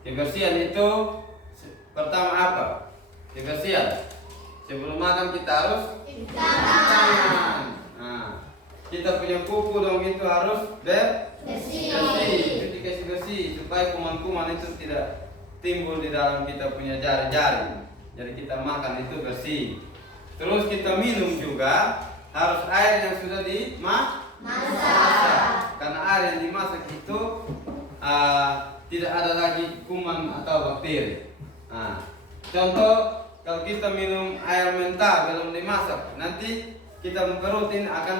kebersihan itu pertama apa? Kebersihan. Sebelum makan kita harus cuci tangan. Nah, kita punya kuku dong itu harus bersih. Cuci bersih supaya kuman-kuman itu tidak timbul di dalam kita punya jari-jari. Jadi kita makan itu bersih. Terus kita minum juga harus air yang sudah dimasak. Karena air yang dimasak itu tidak ada lagi kuman atau bakteri. Nah, contoh kalau kita minum air mentah belum dimasak, nanti kita perut akan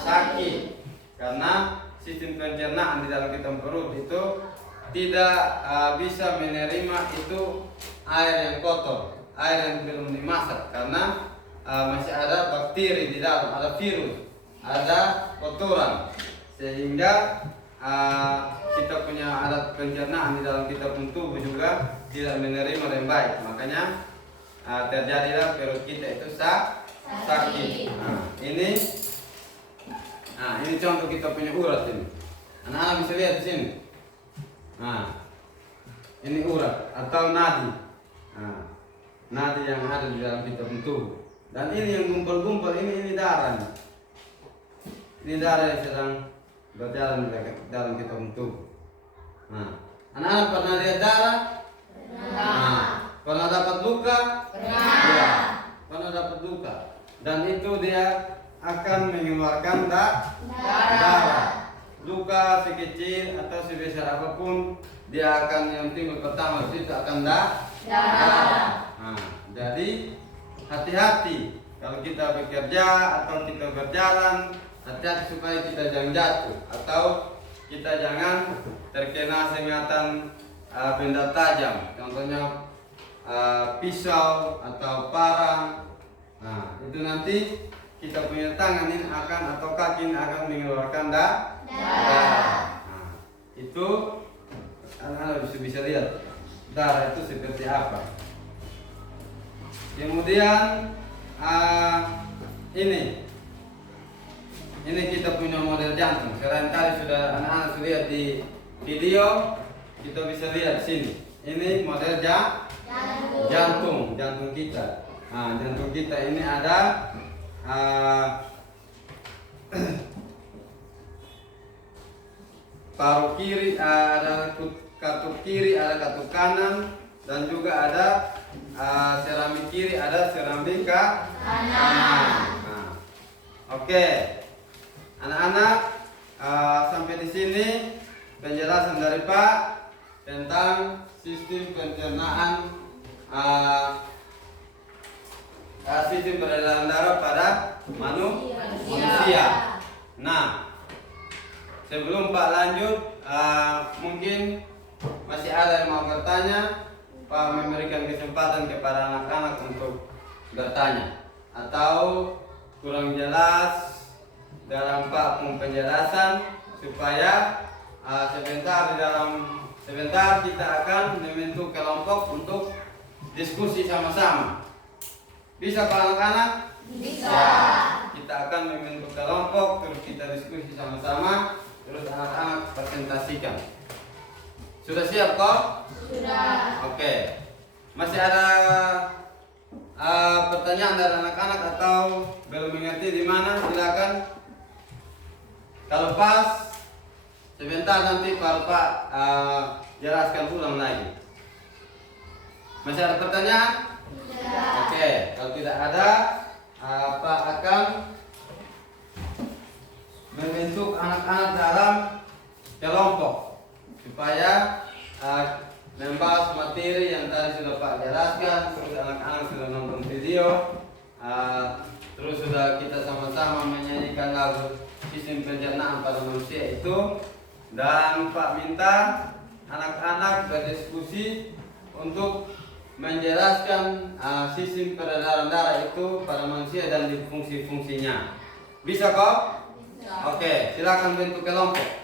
sakit. Karena sistem pencernaan di dalam kita perut itu tidak bisa menerima itu air yang kotor, air yang belum dimasak, karena masih ada bakteri di dalam, ada virus, ada kotoran, sehingga kita punya alat pencernaan di dalam kita pun tubuh juga tidak menerima dengan baik. Makanya terjadilah perut kita itu sakit. Nah, ini Nah, ini contoh kita punya urat ini. Anak-anak bisa lihat di sini. Nah, ini urat atau nadi. Nah, nadi yang ada di dalam kita tubuh. Dan ini yang gumpal-gumpal ini darah. Ini darah yang sedang berjalan di dalam kita tubuh. Nah, anak-anak pernah lihat darah? Nah, pernah dapat luka? Ya, pernah dapat luka. Dan itu dia akan mengeluarkan darah. Luka sekecil atau sebesar apapun, dia akan yang timbul pertama itu akan darah. Nah, jadi hati-hati kalau kita bekerja atau kita berjalan, hati-hati supaya kita jangan jatuh atau kita jangan terkena sengatan benda tajam, contohnya pisau atau parang. Nah, itu nanti kita punya tangan ini akan atau kaki ini akan mengeluarkan darah. Nah, itu anak-anak bisa lihat darah itu seperti apa. Kemudian ini kita punya model jantung. Selain tadi sudah anak-anak sudah lihat di video, kita bisa lihat sini. Ini model jantung kita. Nah, jantung kita ini ada paru kiri, ada katup kiri, ada katup kanan, dan juga ada seramik kiri, ada seramik kanan. Nah, oke, anak-anak, sampai di sini penjelasan dari Pak tentang sistem pencernaan, sistem peredaran darah pada manusia. Nah, sebelum Pak lanjut, mungkin masih ada yang mau bertanya. Pak memberikan kesempatan kepada anak-anak untuk bertanya atau kurang jelas dalam Pak penjelasan, supaya sebentar kita akan membentuk kelompok untuk diskusi sama-sama. Bisa Pak anak-anak? Bisa. Kita akan membentuk kelompok, terus kita diskusi sama-sama, terus anak-anak presentasikan. Sudah siap kok? Sudah. Oke. Masih ada pertanyaan dari anak-anak atau belum mengerti di mana? Silakan. Kalau pas, sebentar nanti Pak jelaskan ulang lagi. Masih ada pertanyaan? Sudah. Oke. Kalau tidak ada, Pak akan membentuk anak-anak dalam kelompok supaya membahas materi yang tadi sudah Pak jelaskan, terus anak-anak sudah nonton video, terus sudah kita sama-sama menyanyikan lagu sistem pencernaan pada manusia itu, dan Pak minta anak-anak berdiskusi untuk menjelaskan sistem peredaran darah itu pada manusia dan di fungsi-fungsinya. Bisa kok? Bisa. Oke, silakan bentuk kelompok.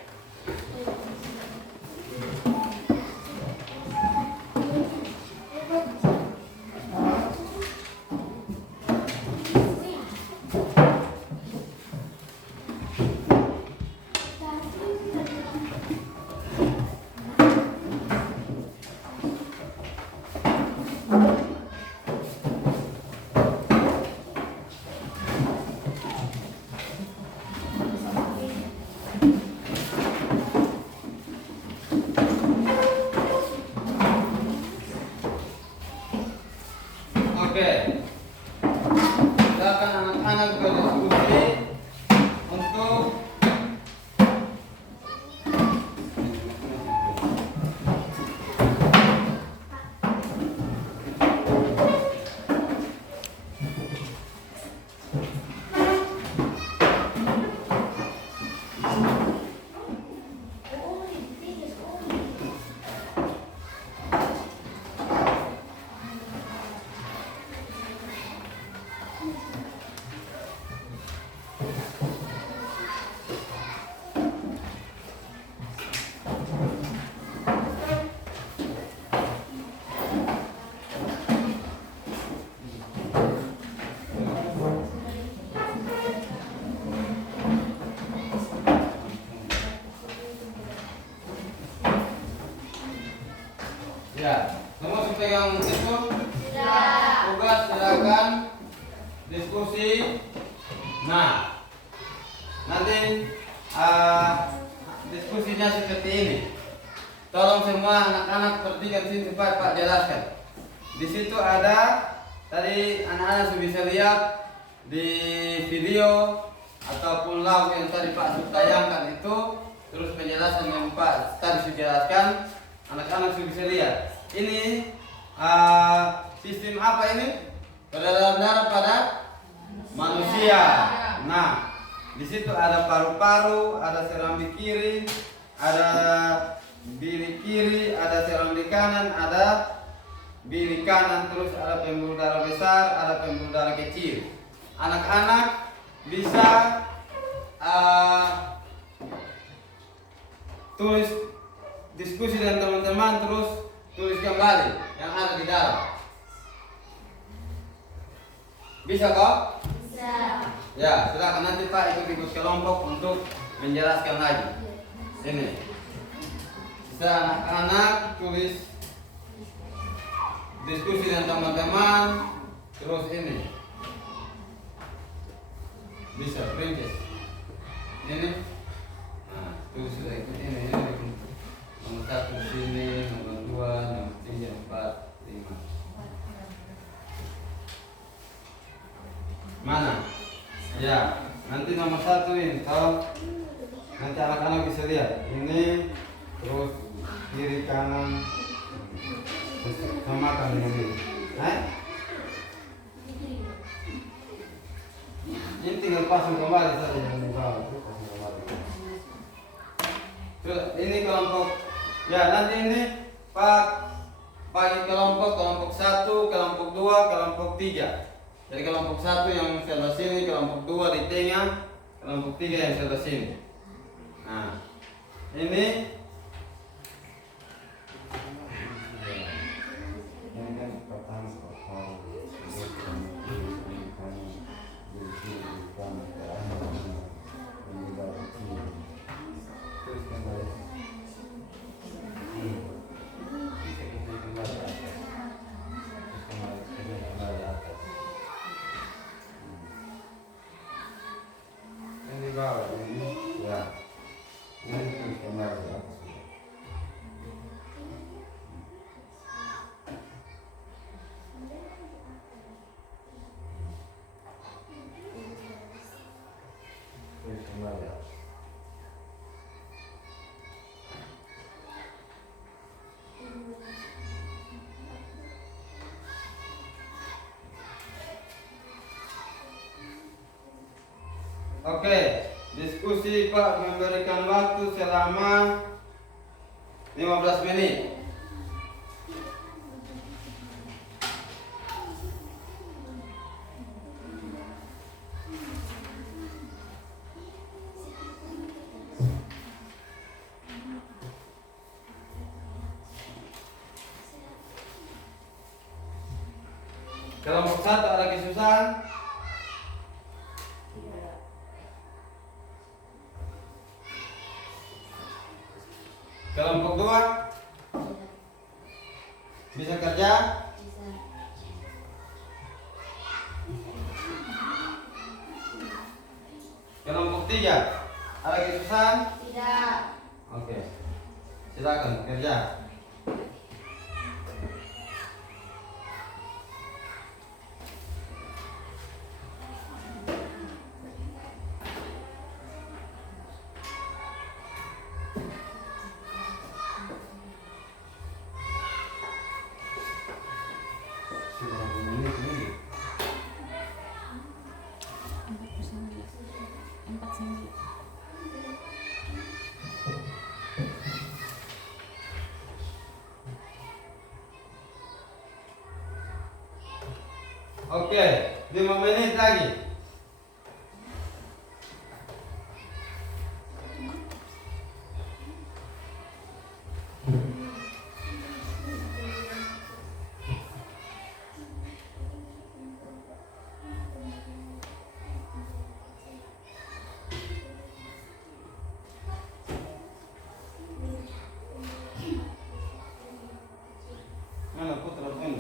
yang itu? Tidak. Tugas silakan diskusi. Nah, nanti diskusinya seperti ini. Tolong semua anak-anak perhatikan sini supaya Pak jelaskan. Di situ ada tadi anak-anak sudah bisa lihat di video ataupun lagu yang tadi Pak sudah tayangkan itu, terus penjelasan yang Pak tadi sudah jelaskan, anak-anak sudah bisa lihat. Ini sistem apa ini? Peredaran darah pada manusia. Nah, di situ ada paru-paru, ada serambi kiri, ada biri kiri, ada serambi kanan, ada biri kanan, terus ada pembuluh darah besar, ada pembuluh darah kecil. Anak-anak bisa tulis diskusi dengan teman-teman, terus tulis kembali yang ada di dalam. Bisa kok? Bisa. Ya, silakan nanti Pak ikut kelompok untuk menjelaskan lagi. Ini. Bisa anak-anak tulis diskusi dengan teman-teman, terus ini. Bisa, princess. Ini. Nah, tulis sudah ikut ini. Nomor 1 sini, nomor 2, nomor 3, 4, 5. Mana? Ya, nanti nomor 1 ini, tahu? Nanti anak-anak bisa lihat. Ini terus kiri kanan samakan dengan ini. Ini tinggal pasang kembali saja yang di bawah. Pasang kembali. Terus ini kelompok. Ya, nanti ini Pak bagi kelompok 1, kelompok 2, kelompok 3. Jadi kelompok 1 yang sebelah sini, kelompok 2 di tengah, kelompok 3 yang sebelah sini. Nah, ini kan pertama bawah ini ya, ini kembali ke atas. Terus kembali ya. Oke, diskusi Pak memberikan waktu selama 15 menit. Kelompok 1 ada kesusahan? Kelompok 2 bisa kerja? Bisa. Kelompok 3 ada kesusahan? Tidak. Oke, silakan kerja. Oke, 5 menit lagi. Mana putra ini?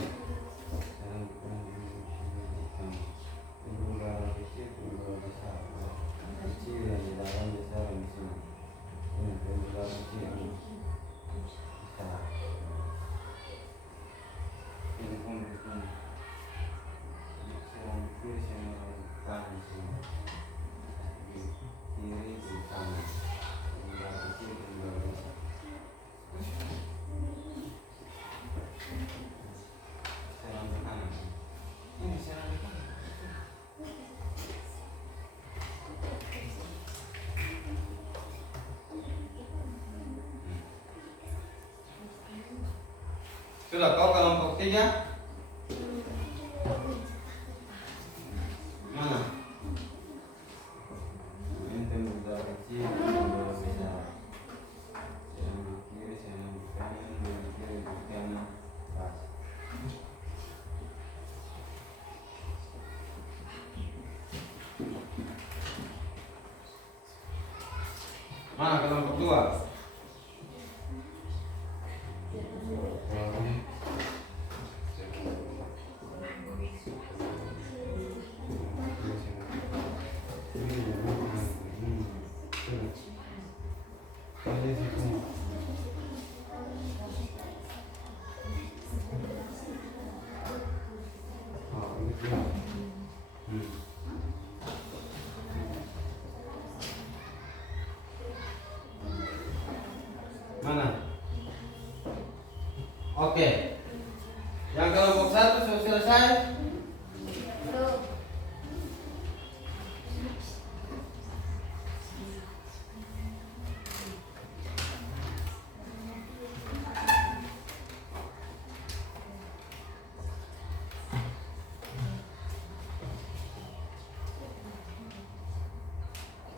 Sudah kau kelompok 3? Mana? Ini mudah kecil, mudah besar. Yang di kiri, yang di kanan, yang di kiri, di kanan. Pas. Mana kelompok 2? Mana? Oke. Yang kelompok 1 sudah selesai? Belum.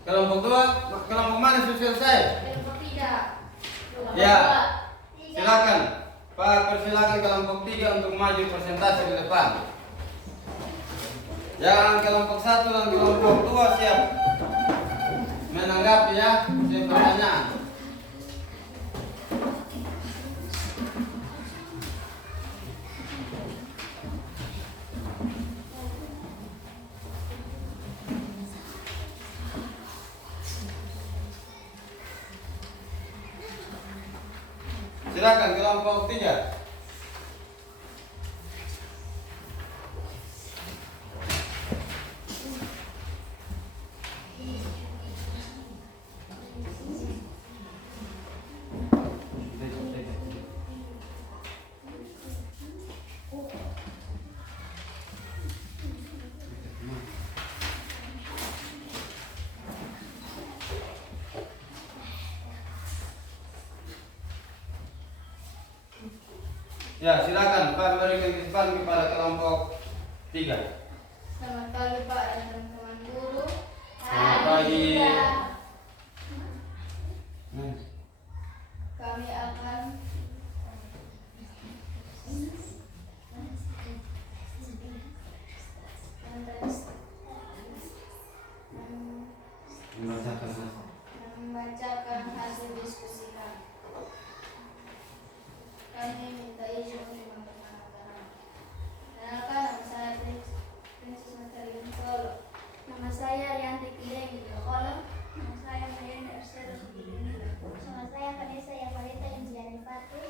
Kelompok 2, kelompok mana sudah selesai? Kelompok 3. Ya. Silakan. Pak, persilakan kelompok 3 untuk maju presentasi di depan. Yang kelompok 1 dan kelompok 2 siap menanggapi ya, setiap pertanyaan. Silakan kelompok 3. Ya, silakan Pak berikan kesempatan kepada kelompok 3. Selamat pagi Pak dan teman-teman guru. Selamat pagi. Kami akan membacakan hasil diskusi kami. Kami minta izin untuk memperkenalkan. Kenalkan, nama saya Princess Natalia Solo. Nama saya Rianti Kideng Kolom. Nama saya Mayana Ersero Kideng. Nama saya Vanessa Yavarita Injiani Fatu.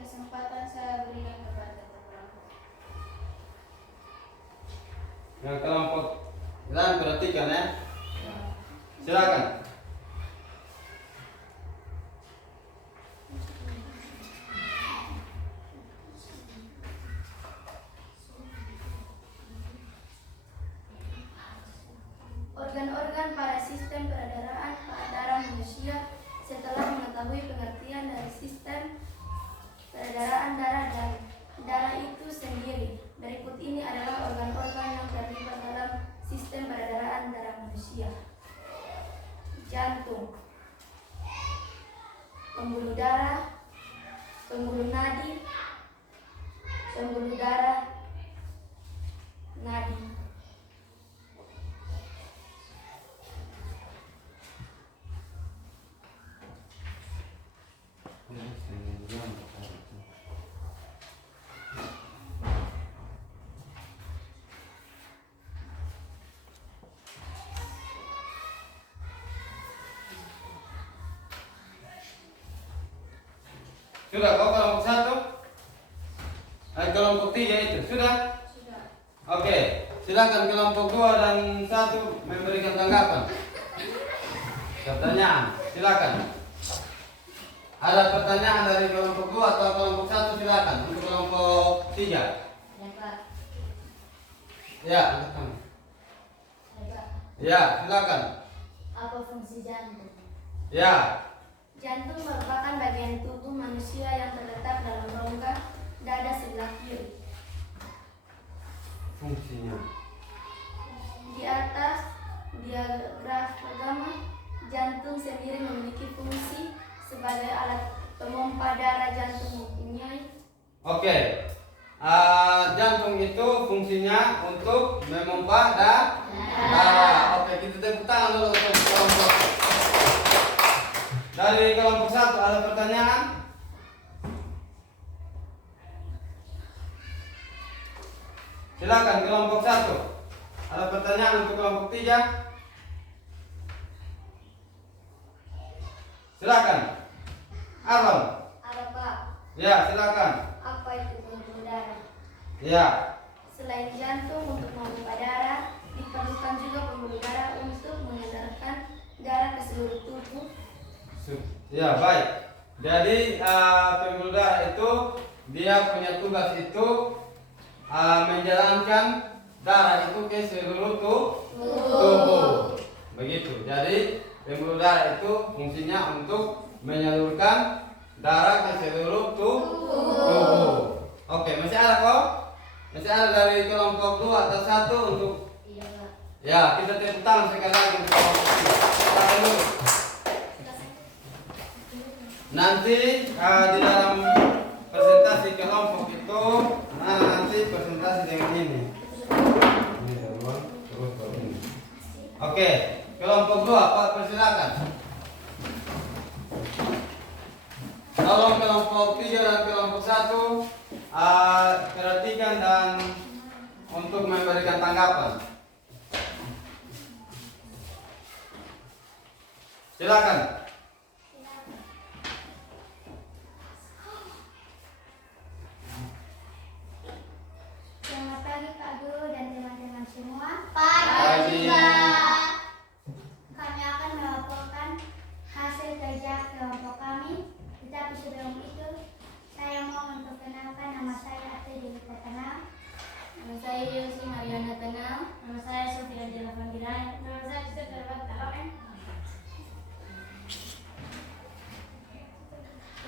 Kesempatan saya berikan kepada kelompok. Yang kelompok kalian perhatikan ya. Silakan. Organ-organ pada sistem peredaran darah manusia. Setelah mengetahui pengertian dari sistem peredaran darah dan darah itu sendiri, berikut ini adalah organ-organ yang terlibat dalam sistem peredaran darah manusia. Jantung, pembuluh darah, pembuluh nadi, pembuluh darah, nadi. Sudah kau kelompok 1? Kelompok 3 itu sudah? Sudah. Oke, silakan kelompok 2 dan 1 memberikan tanggapan. Pertanyaan, silakan. Ada pertanyaan dari kelompok 2 atau kelompok 1, silakan. Untuk kelompok 3. Ya Pak. Ya, silakan. Ya Pak. Ya, silakan. Apa fungsi jantung? Ya. Jantung merupakan bagian tubuh manusia yang terletak dalam rongga dada sebelah kiri. Fungsinya. Di atas diagram jantung sendiri memiliki fungsi sebagai alat pemompa darah. Jantung mempunyai. Oke. Jantung itu fungsinya untuk memompa darah. Oke, kita tepuk tangan dulu untuk kelompok. Dari kelompok 1 ada pertanyaan? Silakan kelompok 1. Ada pertanyaan untuk kelompok 3? Silakan. Aaron. Ada Pak. Ya, silakan. Apa itu pembuluh darah? Ya. Selain jantung untuk memompa darah, diperlukan juga pembuluh darah untuk mengantarkan darah ke seluruh tubuh. Ya, baik. Jadi pembuluh darah itu dia punya tugas itu menjalankan darah itu ke seluruh tubuh. Begitu. Jadi pembuluh darah itu fungsinya untuk menyalurkan darah ke seluruh tubuh. Oke, masih ada kok? Masih ada dari kelompok 2 atau 1 untuk? Iya Pak. Ya, kita tepuk tangan sekali lagi untuk kelompok 3. Silakan dulu. Nanti di dalam presentasi kelompok itu, nanti presentasi dengan ini. Ini teman, terus baru ini. Oke, kelompok 2, Pak, persilakan. Tolong kelompok 3 dan kelompok 1 perhatikan dan untuk memberikan tanggapan. Silakan. Selamat pagi Pak Guru dan teman-teman semua. Pagi. Kami akan melaporkan hasil kerja kelompok kami. Tetapi sebelum itu, saya mau memperkenalkan nama saya Ate Dewi Tenang. Nama saya Yosi Mariana Tenang. Nama saya Sofia Dela Panggilan. Nama saya Cita Terbat Taroen.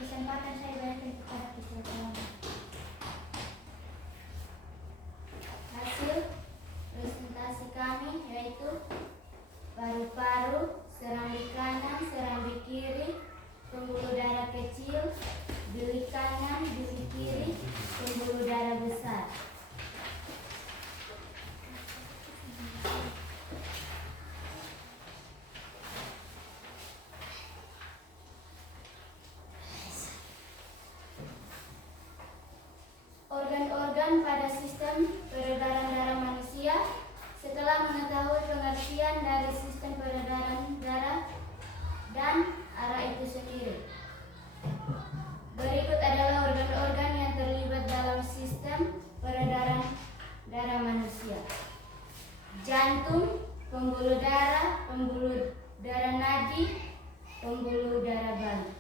Kesempatan saya berikan kepada kita semua. Hasil presentasi kami yaitu paru-paru, serambi kanan, serambi kiri, pembuluh darah kecil, duri kanan, duri kiri, pembuluh darah besar. Organ-organ pada sistem peredaran darah manusia. Setelah mengetahui pengertian dari sistem peredaran darah dan arah itu sendiri, berikut adalah organ-organ yang terlibat dalam sistem peredaran darah manusia: jantung, pembuluh darah nadi, pembuluh darah balik.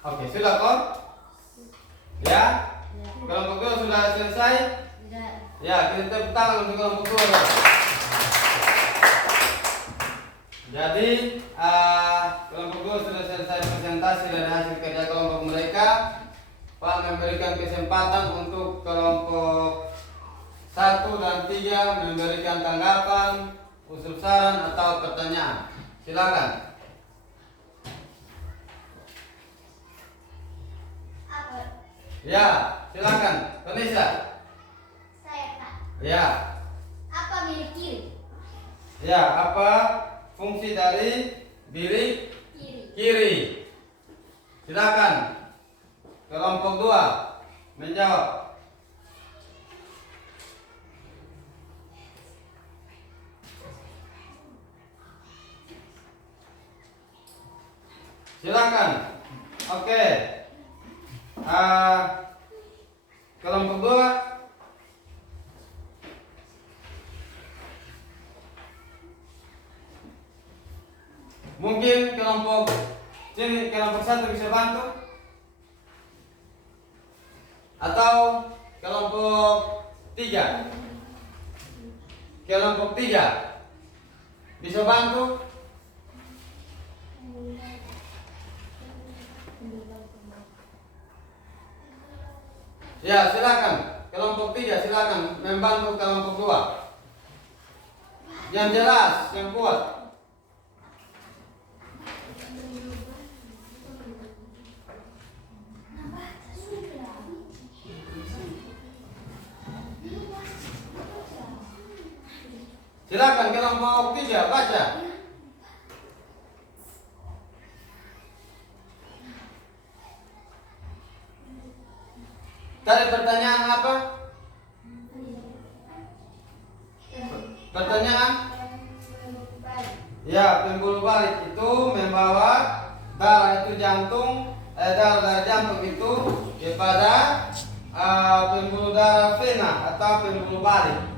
Oke, sudah kok? Ya? Kelompok 2 sudah selesai? Tidak. Ya, kita tepuk tangan untuk kelompok 2. Ya. Jadi kelompok 2 sudah selesai presentasi dan hasil kerja kelompok mereka. Pak memberikan kesempatan untuk kelompok 1 dan 3 memberikan tanggapan, usul saran atau pertanyaan. Silakan. Apa? Ya, silakan. Vanessa. Saya Pak. Ya. Apa milik kiri? Ya, apa fungsi dari bilik Kiri. kiri? Silakan. Kelompok 2 menjawab. Silakan. Oke. Kelompok 2. Mungkin kelompok Sini kelompok 1 bisa bantu? Atau kelompok 3? Kelompok 3 bisa bantu? Ya, silakan. Kelompok 3 silakan membantu kelompok 2. Yang jelas, yang kuat. Silakan kelompok 3 baca. Tadi pertanyaan apa? Pertanyaan? Ya, pembuluh balik itu membawa darah itu jantung, darah dari jantung itu kepada pembuluh darah vena atau pembuluh balik.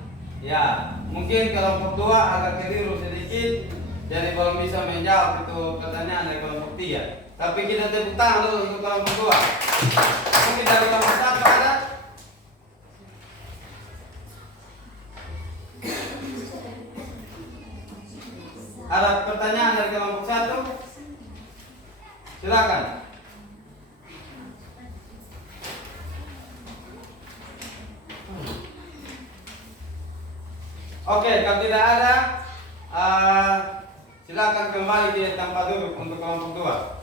Ya, mungkin kelompok 2 agak keliru sedikit, jadi belum bisa menjawab itu pertanyaan dari kelompok 3. Tapi kita tepuk tangan dulu untuk kelompok 2. Mungkin dari kelompok 1 ada? Ada pertanyaan dari kelompok 1? Silakan. Oke, kalau tidak ada, silakan kembali di tempat duduk untuk kelompok 2.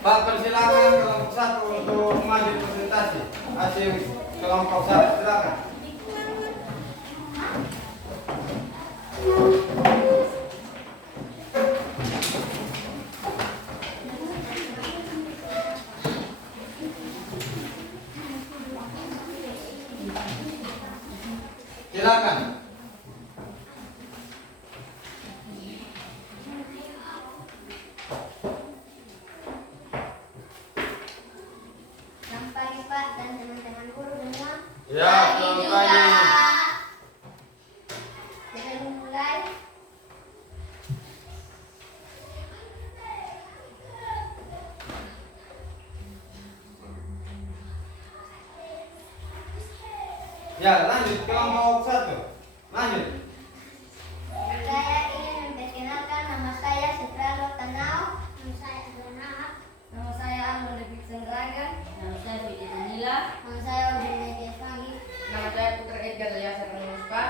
Pak, persilakan kelompok 1 untuk maju presentasi. Hasil kelompok 1, silakan. Silakan. Selamat pagi Pak dan teman-teman guru semua. Ya, selamat pagi. Kita mulai. Ya, lanjut kelompok 1. Lanjut. Saya ingin memperkenalkan nama saya Setralo Tanau. Nama saya Adonat. Nama saya Arno David Sengraga. Nama saya Vidi Danila. Nama saya Udin Kevangi. Nama saya Putra Edgar Yasar Muspa.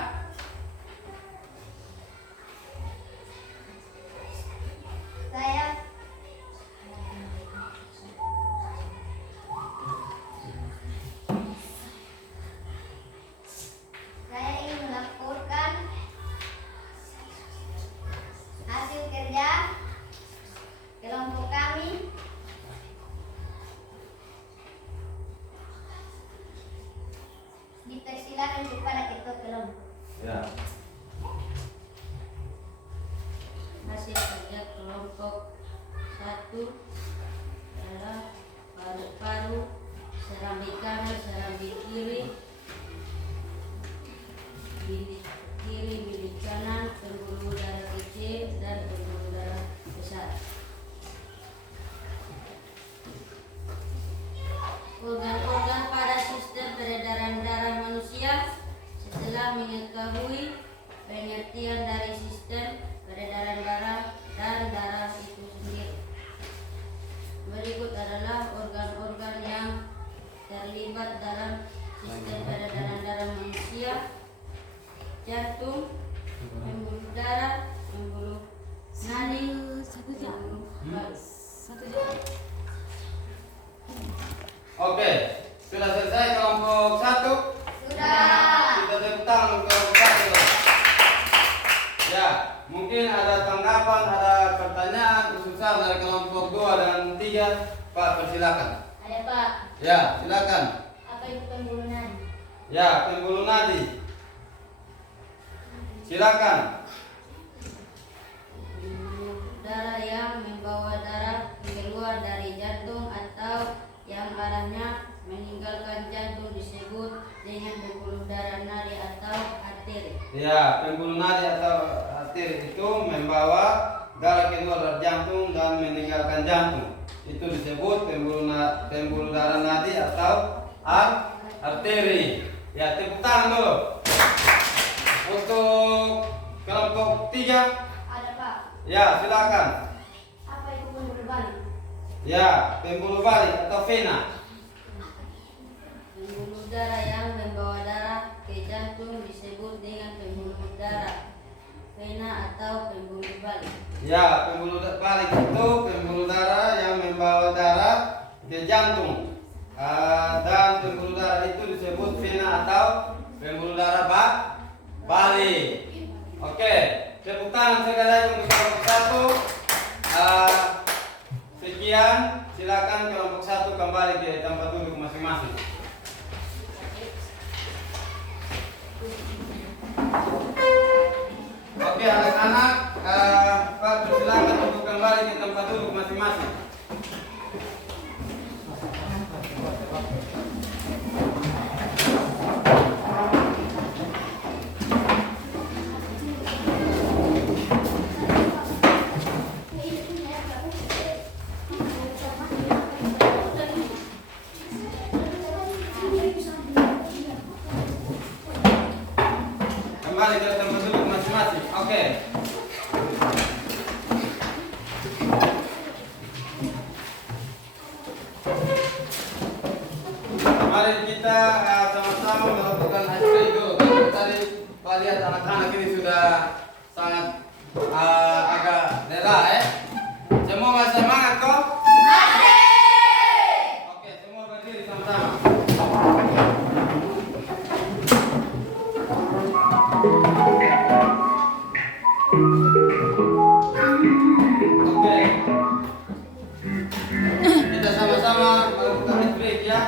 Saya ingin melaporkan hasil kerja kelompok kami dipersilakan kepada ketua kelompok. Ya. Hasil kerja kelompok 1 adalah paru-paru, serambi kanan, serambi kiri, bilik kanan, pembuluh darah kecil dan pembuluh darah besar. Organ-organ pada sistem peredaran darah manusia. Setelah mengetahui pengertian dari sistem peredaran darah dan darah itu sendiri, berikut adalah organ-organ yang terlibat dalam sistem peredaran darah manusia: jantung, pembuluh darah, pembuluh nadi, pembuluh Oke, sudah selesai kelompok 1? Sudah. Kita tepuk tangan untuk kelompok 1. Ya, mungkin ada tanggapan, ada pertanyaan khususnya dari kelompok 2 dan 3. Pak, persilakan. Ada Pak. Ya, silakan. Apa itu pembuluh nadi? Ya, pembuluh nadi. Silakan. darah yang membawa darah keluar dari jantung atau yang arahnya meninggalkan jantung disebut dengan pembuluh darah nadi atau arteri. Ya, pembuluh nadi atau arteri itu membawa darah keluar dari jantung dan meninggalkan jantung. Itu disebut pembuluh darah nadi atau arteri. Ya, tepuk tangan dulu. Untuk kelompok 3, Ada Pak. ya silakan. Apa itu pembuluh balik? Ya, pembuluh balik atau vena. Pembuluh darah yang membawa darah ke jantung disebut dengan pembuluh darah, vena atau pembuluh balik. Ya, pembuluh balik itu pembuluh darah yang membawa darah ke jantung. Dan pembuluh darah itu disebut vena atau pembuluh darah balik. Oke, tepuk tangan sekali lagi untuk kelompok 1. Sekian, silakan kelompok 1 kembali ke tempat duduk masing-masing. Oke, anak-anak, Pak silakan untuk kembali ke tempat duduk masing-masing. Kembali ke tempat duduk masing-masing. Oke. Mari kita sama-sama melakukan exercise dulu. Tadi Pak lihat anak-anak ini sudah sangat agak lelah ya. Semua masih semangat kok? Masih. Oke, semua berdiri sama-sama. Oke. Kita sama-sama melakukan exercise ya.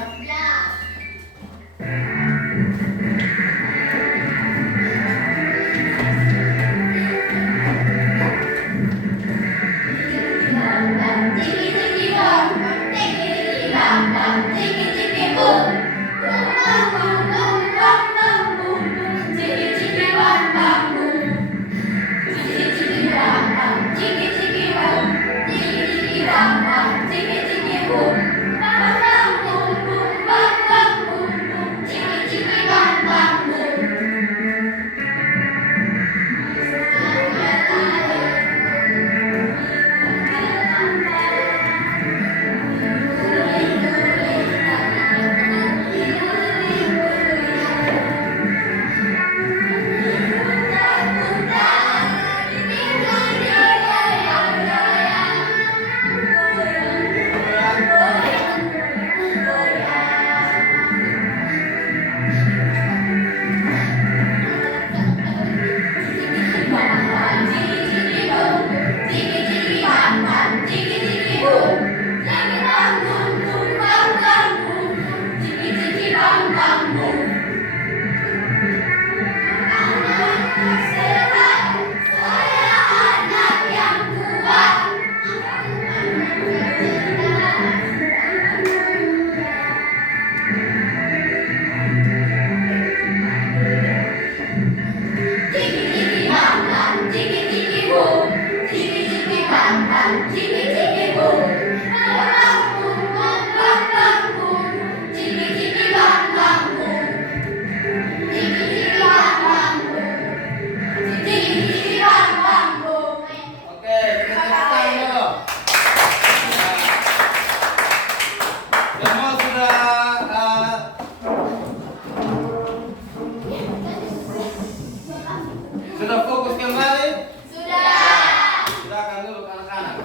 Sudah fokus kembali? Sudah. Silakan dulu anak-anak.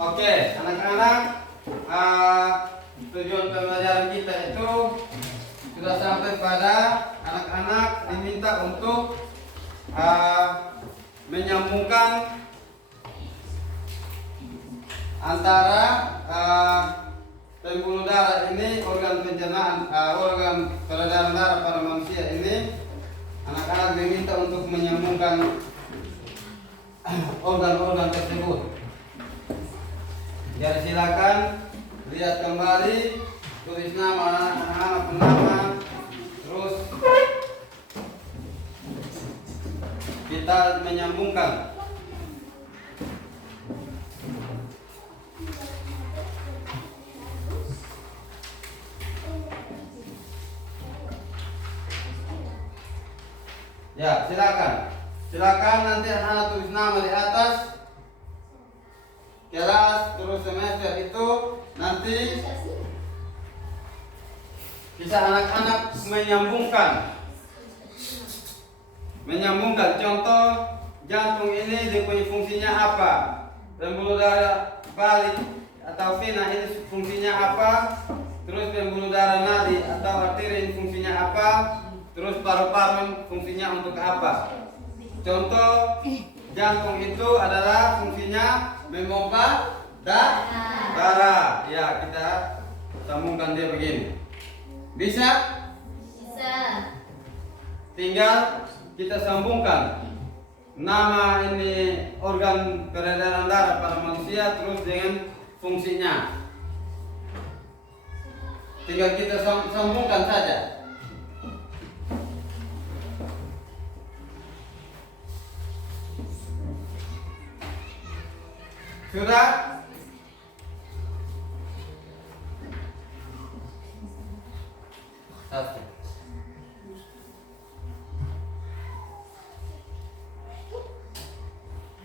Oke, anak-anak, tujuan pembelajaran kita itu sudah sampai pada anak-anak diminta untuk menyambungkan antara pembuluh darah ini, organ pencernaan, organ peredaran darah pada manusia ini Anak-anak diminta untuk menyambungkan organ-organ tersebut. Jadi silakan lihat kembali, tulis nama anak-anak nama, terus kita menyambungkan. Ya, silakan nanti anak-anak tulis nama di atas kelas, terus semester itu nanti bisa anak-anak menyambungkan contoh jantung ini dia punya fungsinya apa, pembuluh darah balik atau vena ini fungsinya apa, terus pembuluh darah nadi atau arteri ini fungsinya apa, terus paru-paru fungsinya untuk apa. Contoh jantung itu adalah fungsinya memompa darah. Ya, kita sambungkan dia begini. Bisa? Bisa. Tinggal kita sambungkan nama ini organ peredaran darah pada manusia terus dengan fungsinya. Tinggal kita sambungkan saja. Sudah? Satu.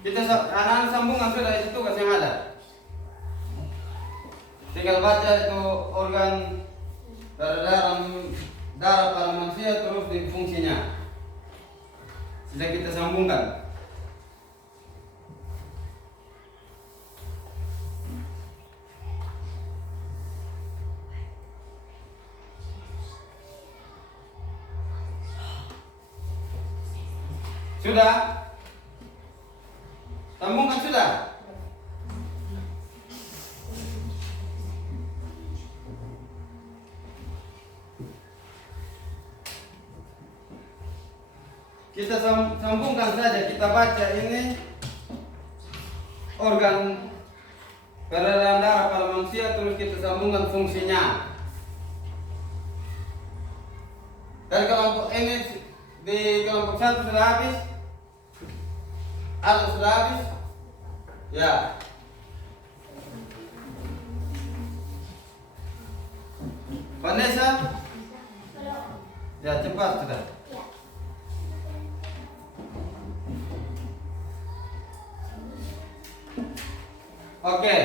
Kita anak-anak sambungan sudah itu tugas yang ada. Tinggal baca itu organ peredaran darah pada manusia terus di fungsinya. Sudah kita sambungkan. Sudah? Sambungkan sudah? Kita sambungkan saja, kita baca ini organ peredaran darah pada manusia terus kita sambungkan fungsinya. Dari kelompok ini di kelompok 1 sudah habis? Atau sudah habis? Ya. Vanessa? Ya, cepat sudah. Oke,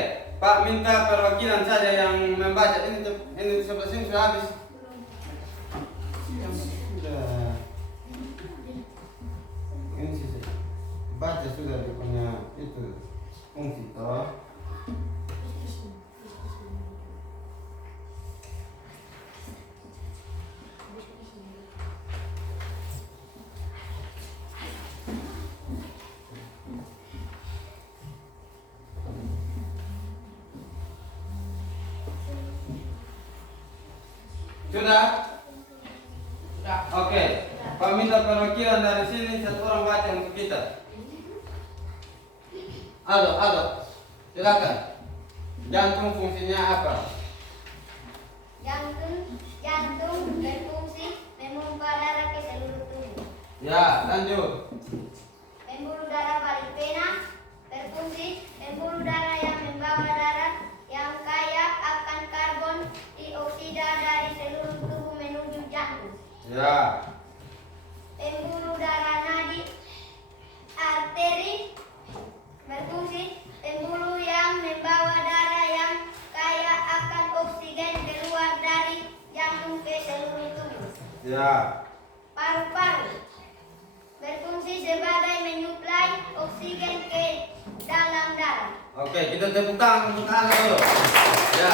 Pak minta perwakilan saja yang membaca ini sebelah sini sudah habis. Sudah. Ini sih baca sudah dia punya itu fungsi toh. Sudah? Oke. Pak minta perwakilan dari sini satu orang baca untuk kita. Aldo, silakan. Jantung fungsinya apa? Jantung berfungsi memompa darah ke seluruh tubuh. Ya, lanjut. Pembuluh darah balik vena berfungsi pembuluh darah yang membawa darah yang kaya akan karbon dioksida dari seluruh tubuh menuju jantung. Ya. Pembuluh darah nadi arteri berfungsi pembuluh yang membawa darah yang kaya akan oksigen keluar dari jantung ke seluruh tubuh. Ya. Paru-paru berfungsi sebagai menyuplai oksigen ke dalam darah. Oke, kita tepuk tangan untuk anak dulu. Ya.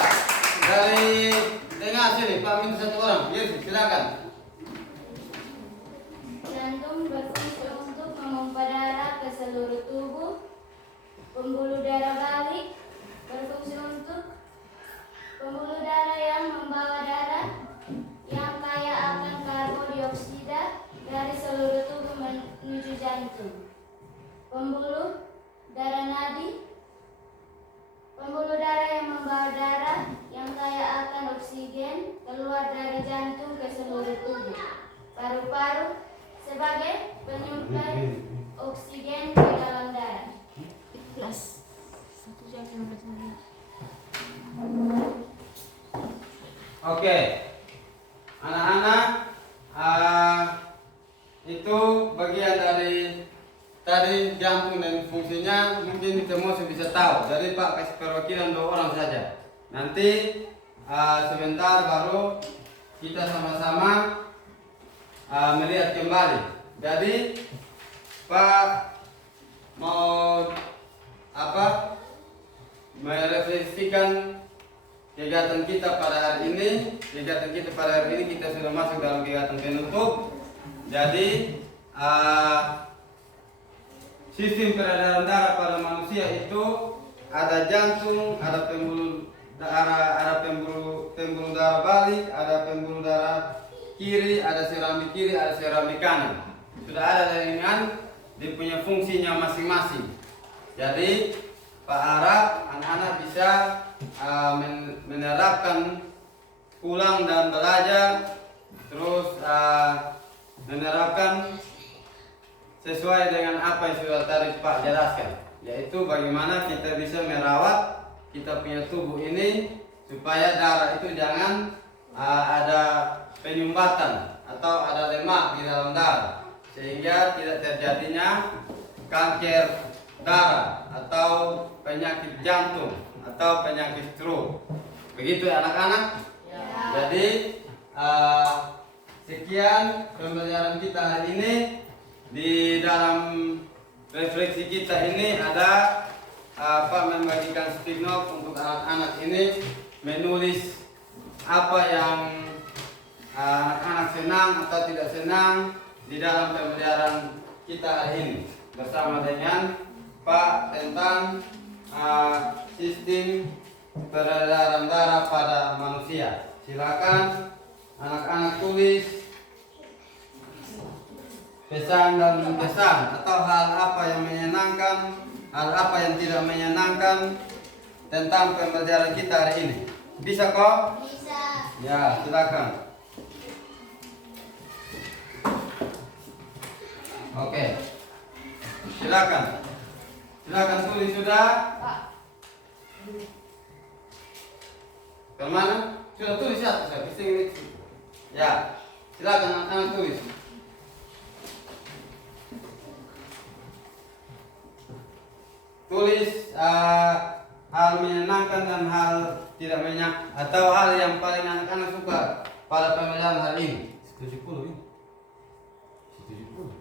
Dari tengah sini, Pak minta satu orang. Yes, silakan. Jantung berfungsi untuk memompa darah ke seluruh tubuh. Pembuluh darah balik berfungsi untuk pembuluh darah yang membawa darah yang kaya akan karbon dioksida dari seluruh jantung. Pembuluh darah nadi, pembuluh darah yang membawa darah yang kaya akan oksigen keluar dari jantung ke seluruh tubuh. Paru-paru sebagai penyuplai oksigen ke dalam darah. Plus 1 jam 15 menit. Oke, anak-anak, itu bagian dari tadi jantung dan fungsinya mungkin semua sudah bisa tahu. Jadi Pak kasih perwakilan 2 orang saja. Nanti sebentar baru kita sama-sama melihat kembali. Jadi Pak mau merefleksikan kegiatan kita pada hari ini. Kegiatan kita pada hari ini kita sudah masuk dalam kegiatan penutup. Jadi sistem peredaran darah pada manusia itu ada jantung, ada pembuluh darah, pembuluh darah balik, ada pembuluh darah kiri, ada serambi kiri, ada serambi kanan. Sudah ada dengan dia punya fungsinya masing-masing. Jadi Pak harap anak-anak bisa menerapkan pulang dan belajar, terus menerapkan sesuai dengan apa yang sudah tadi Pak jelaskan, yaitu bagaimana kita bisa merawat kita punya tubuh ini supaya darah itu jangan ada penyumbatan atau ada lemak di dalam darah, sehingga tidak terjadinya kanker darah atau penyakit jantung atau penyakit stroke. Begitu ya anak-anak? Ya. Jadi sekian pembelajaran kita hari ini. Di dalam refleksi kita ini ada membagikan stick note untuk anak-anak ini menulis apa yang anak-anak senang atau tidak senang di dalam pembelajaran kita hari ini bersama dengan Pak tentang sistem peredaran darah pada manusia. Silakan anak-anak tulis pesan dan kesan atau hal apa yang menyenangkan, hal apa yang tidak menyenangkan tentang pembelajaran kita hari ini. Bisa kok? Bisa. Ya, silakan. Oke. Silakan. Silakan tulis sudah. Kemana? Sudah tulis ya? Ya. Silakan anak-anak tulis. Tulis hal menyenangkan dan hal tidak menyenangkan atau hal yang paling anak-anak suka pada pembelajaran hari ini. 70 ini. 70.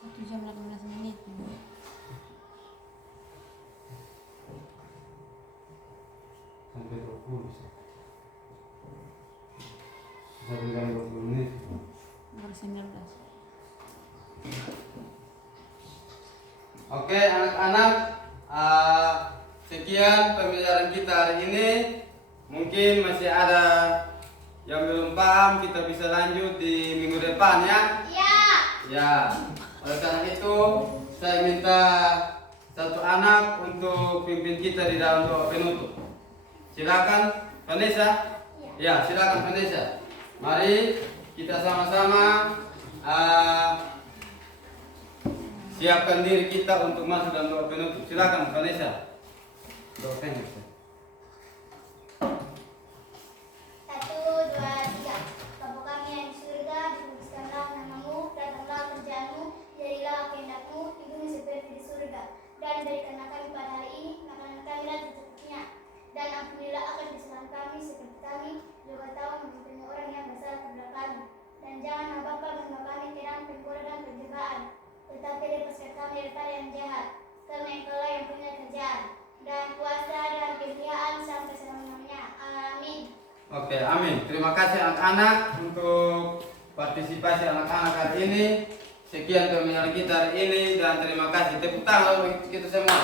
1 jam 18 menit. Sampai 20 bisa. Sampai 20 menit. Baru 19. Oke anak-anak, sekian pembelajaran kita hari ini. Mungkin masih ada yang belum paham, kita bisa lanjut di minggu depan ya. Ya. Ya, oleh karena itu saya minta satu anak untuk pimpin kita di dalam doa penutup. Silakan Vanessa. Ya, silakan Vanessa. Mari kita sama-sama siapkan diri kita untuk masuk dalam doa penutup. Silakan Vanessa. Doakan. 1, 2, 3. Bapa kami yang di surga, dikuduskanlah namamu, datanglah kerjaanmu, jadilah kehendakmu di bumi seperti di surga. Dan berikanlah kami pada hari ini makanan kami dan secukupnya. Dan ampunilah akan kesalahan kami seperti kami juga tahu mengampuni orang yang bersalah kepada kami. Dan janganlah Bapa menbawa kami ke dalam penggoda dan pencobaan, tetapi lepaskan kami daripada yang jahat, karena Engkaulah yang punya kerjaan dan kuasa dan kemuliaan sampai selama-lamanya. Amin. Oke, amin. Terima kasih anak-anak untuk partisipasi anak-anak hari ini. Sekian pembelajaran kita hari ini dan terima kasih. Tepuk tangan untuk kita semua.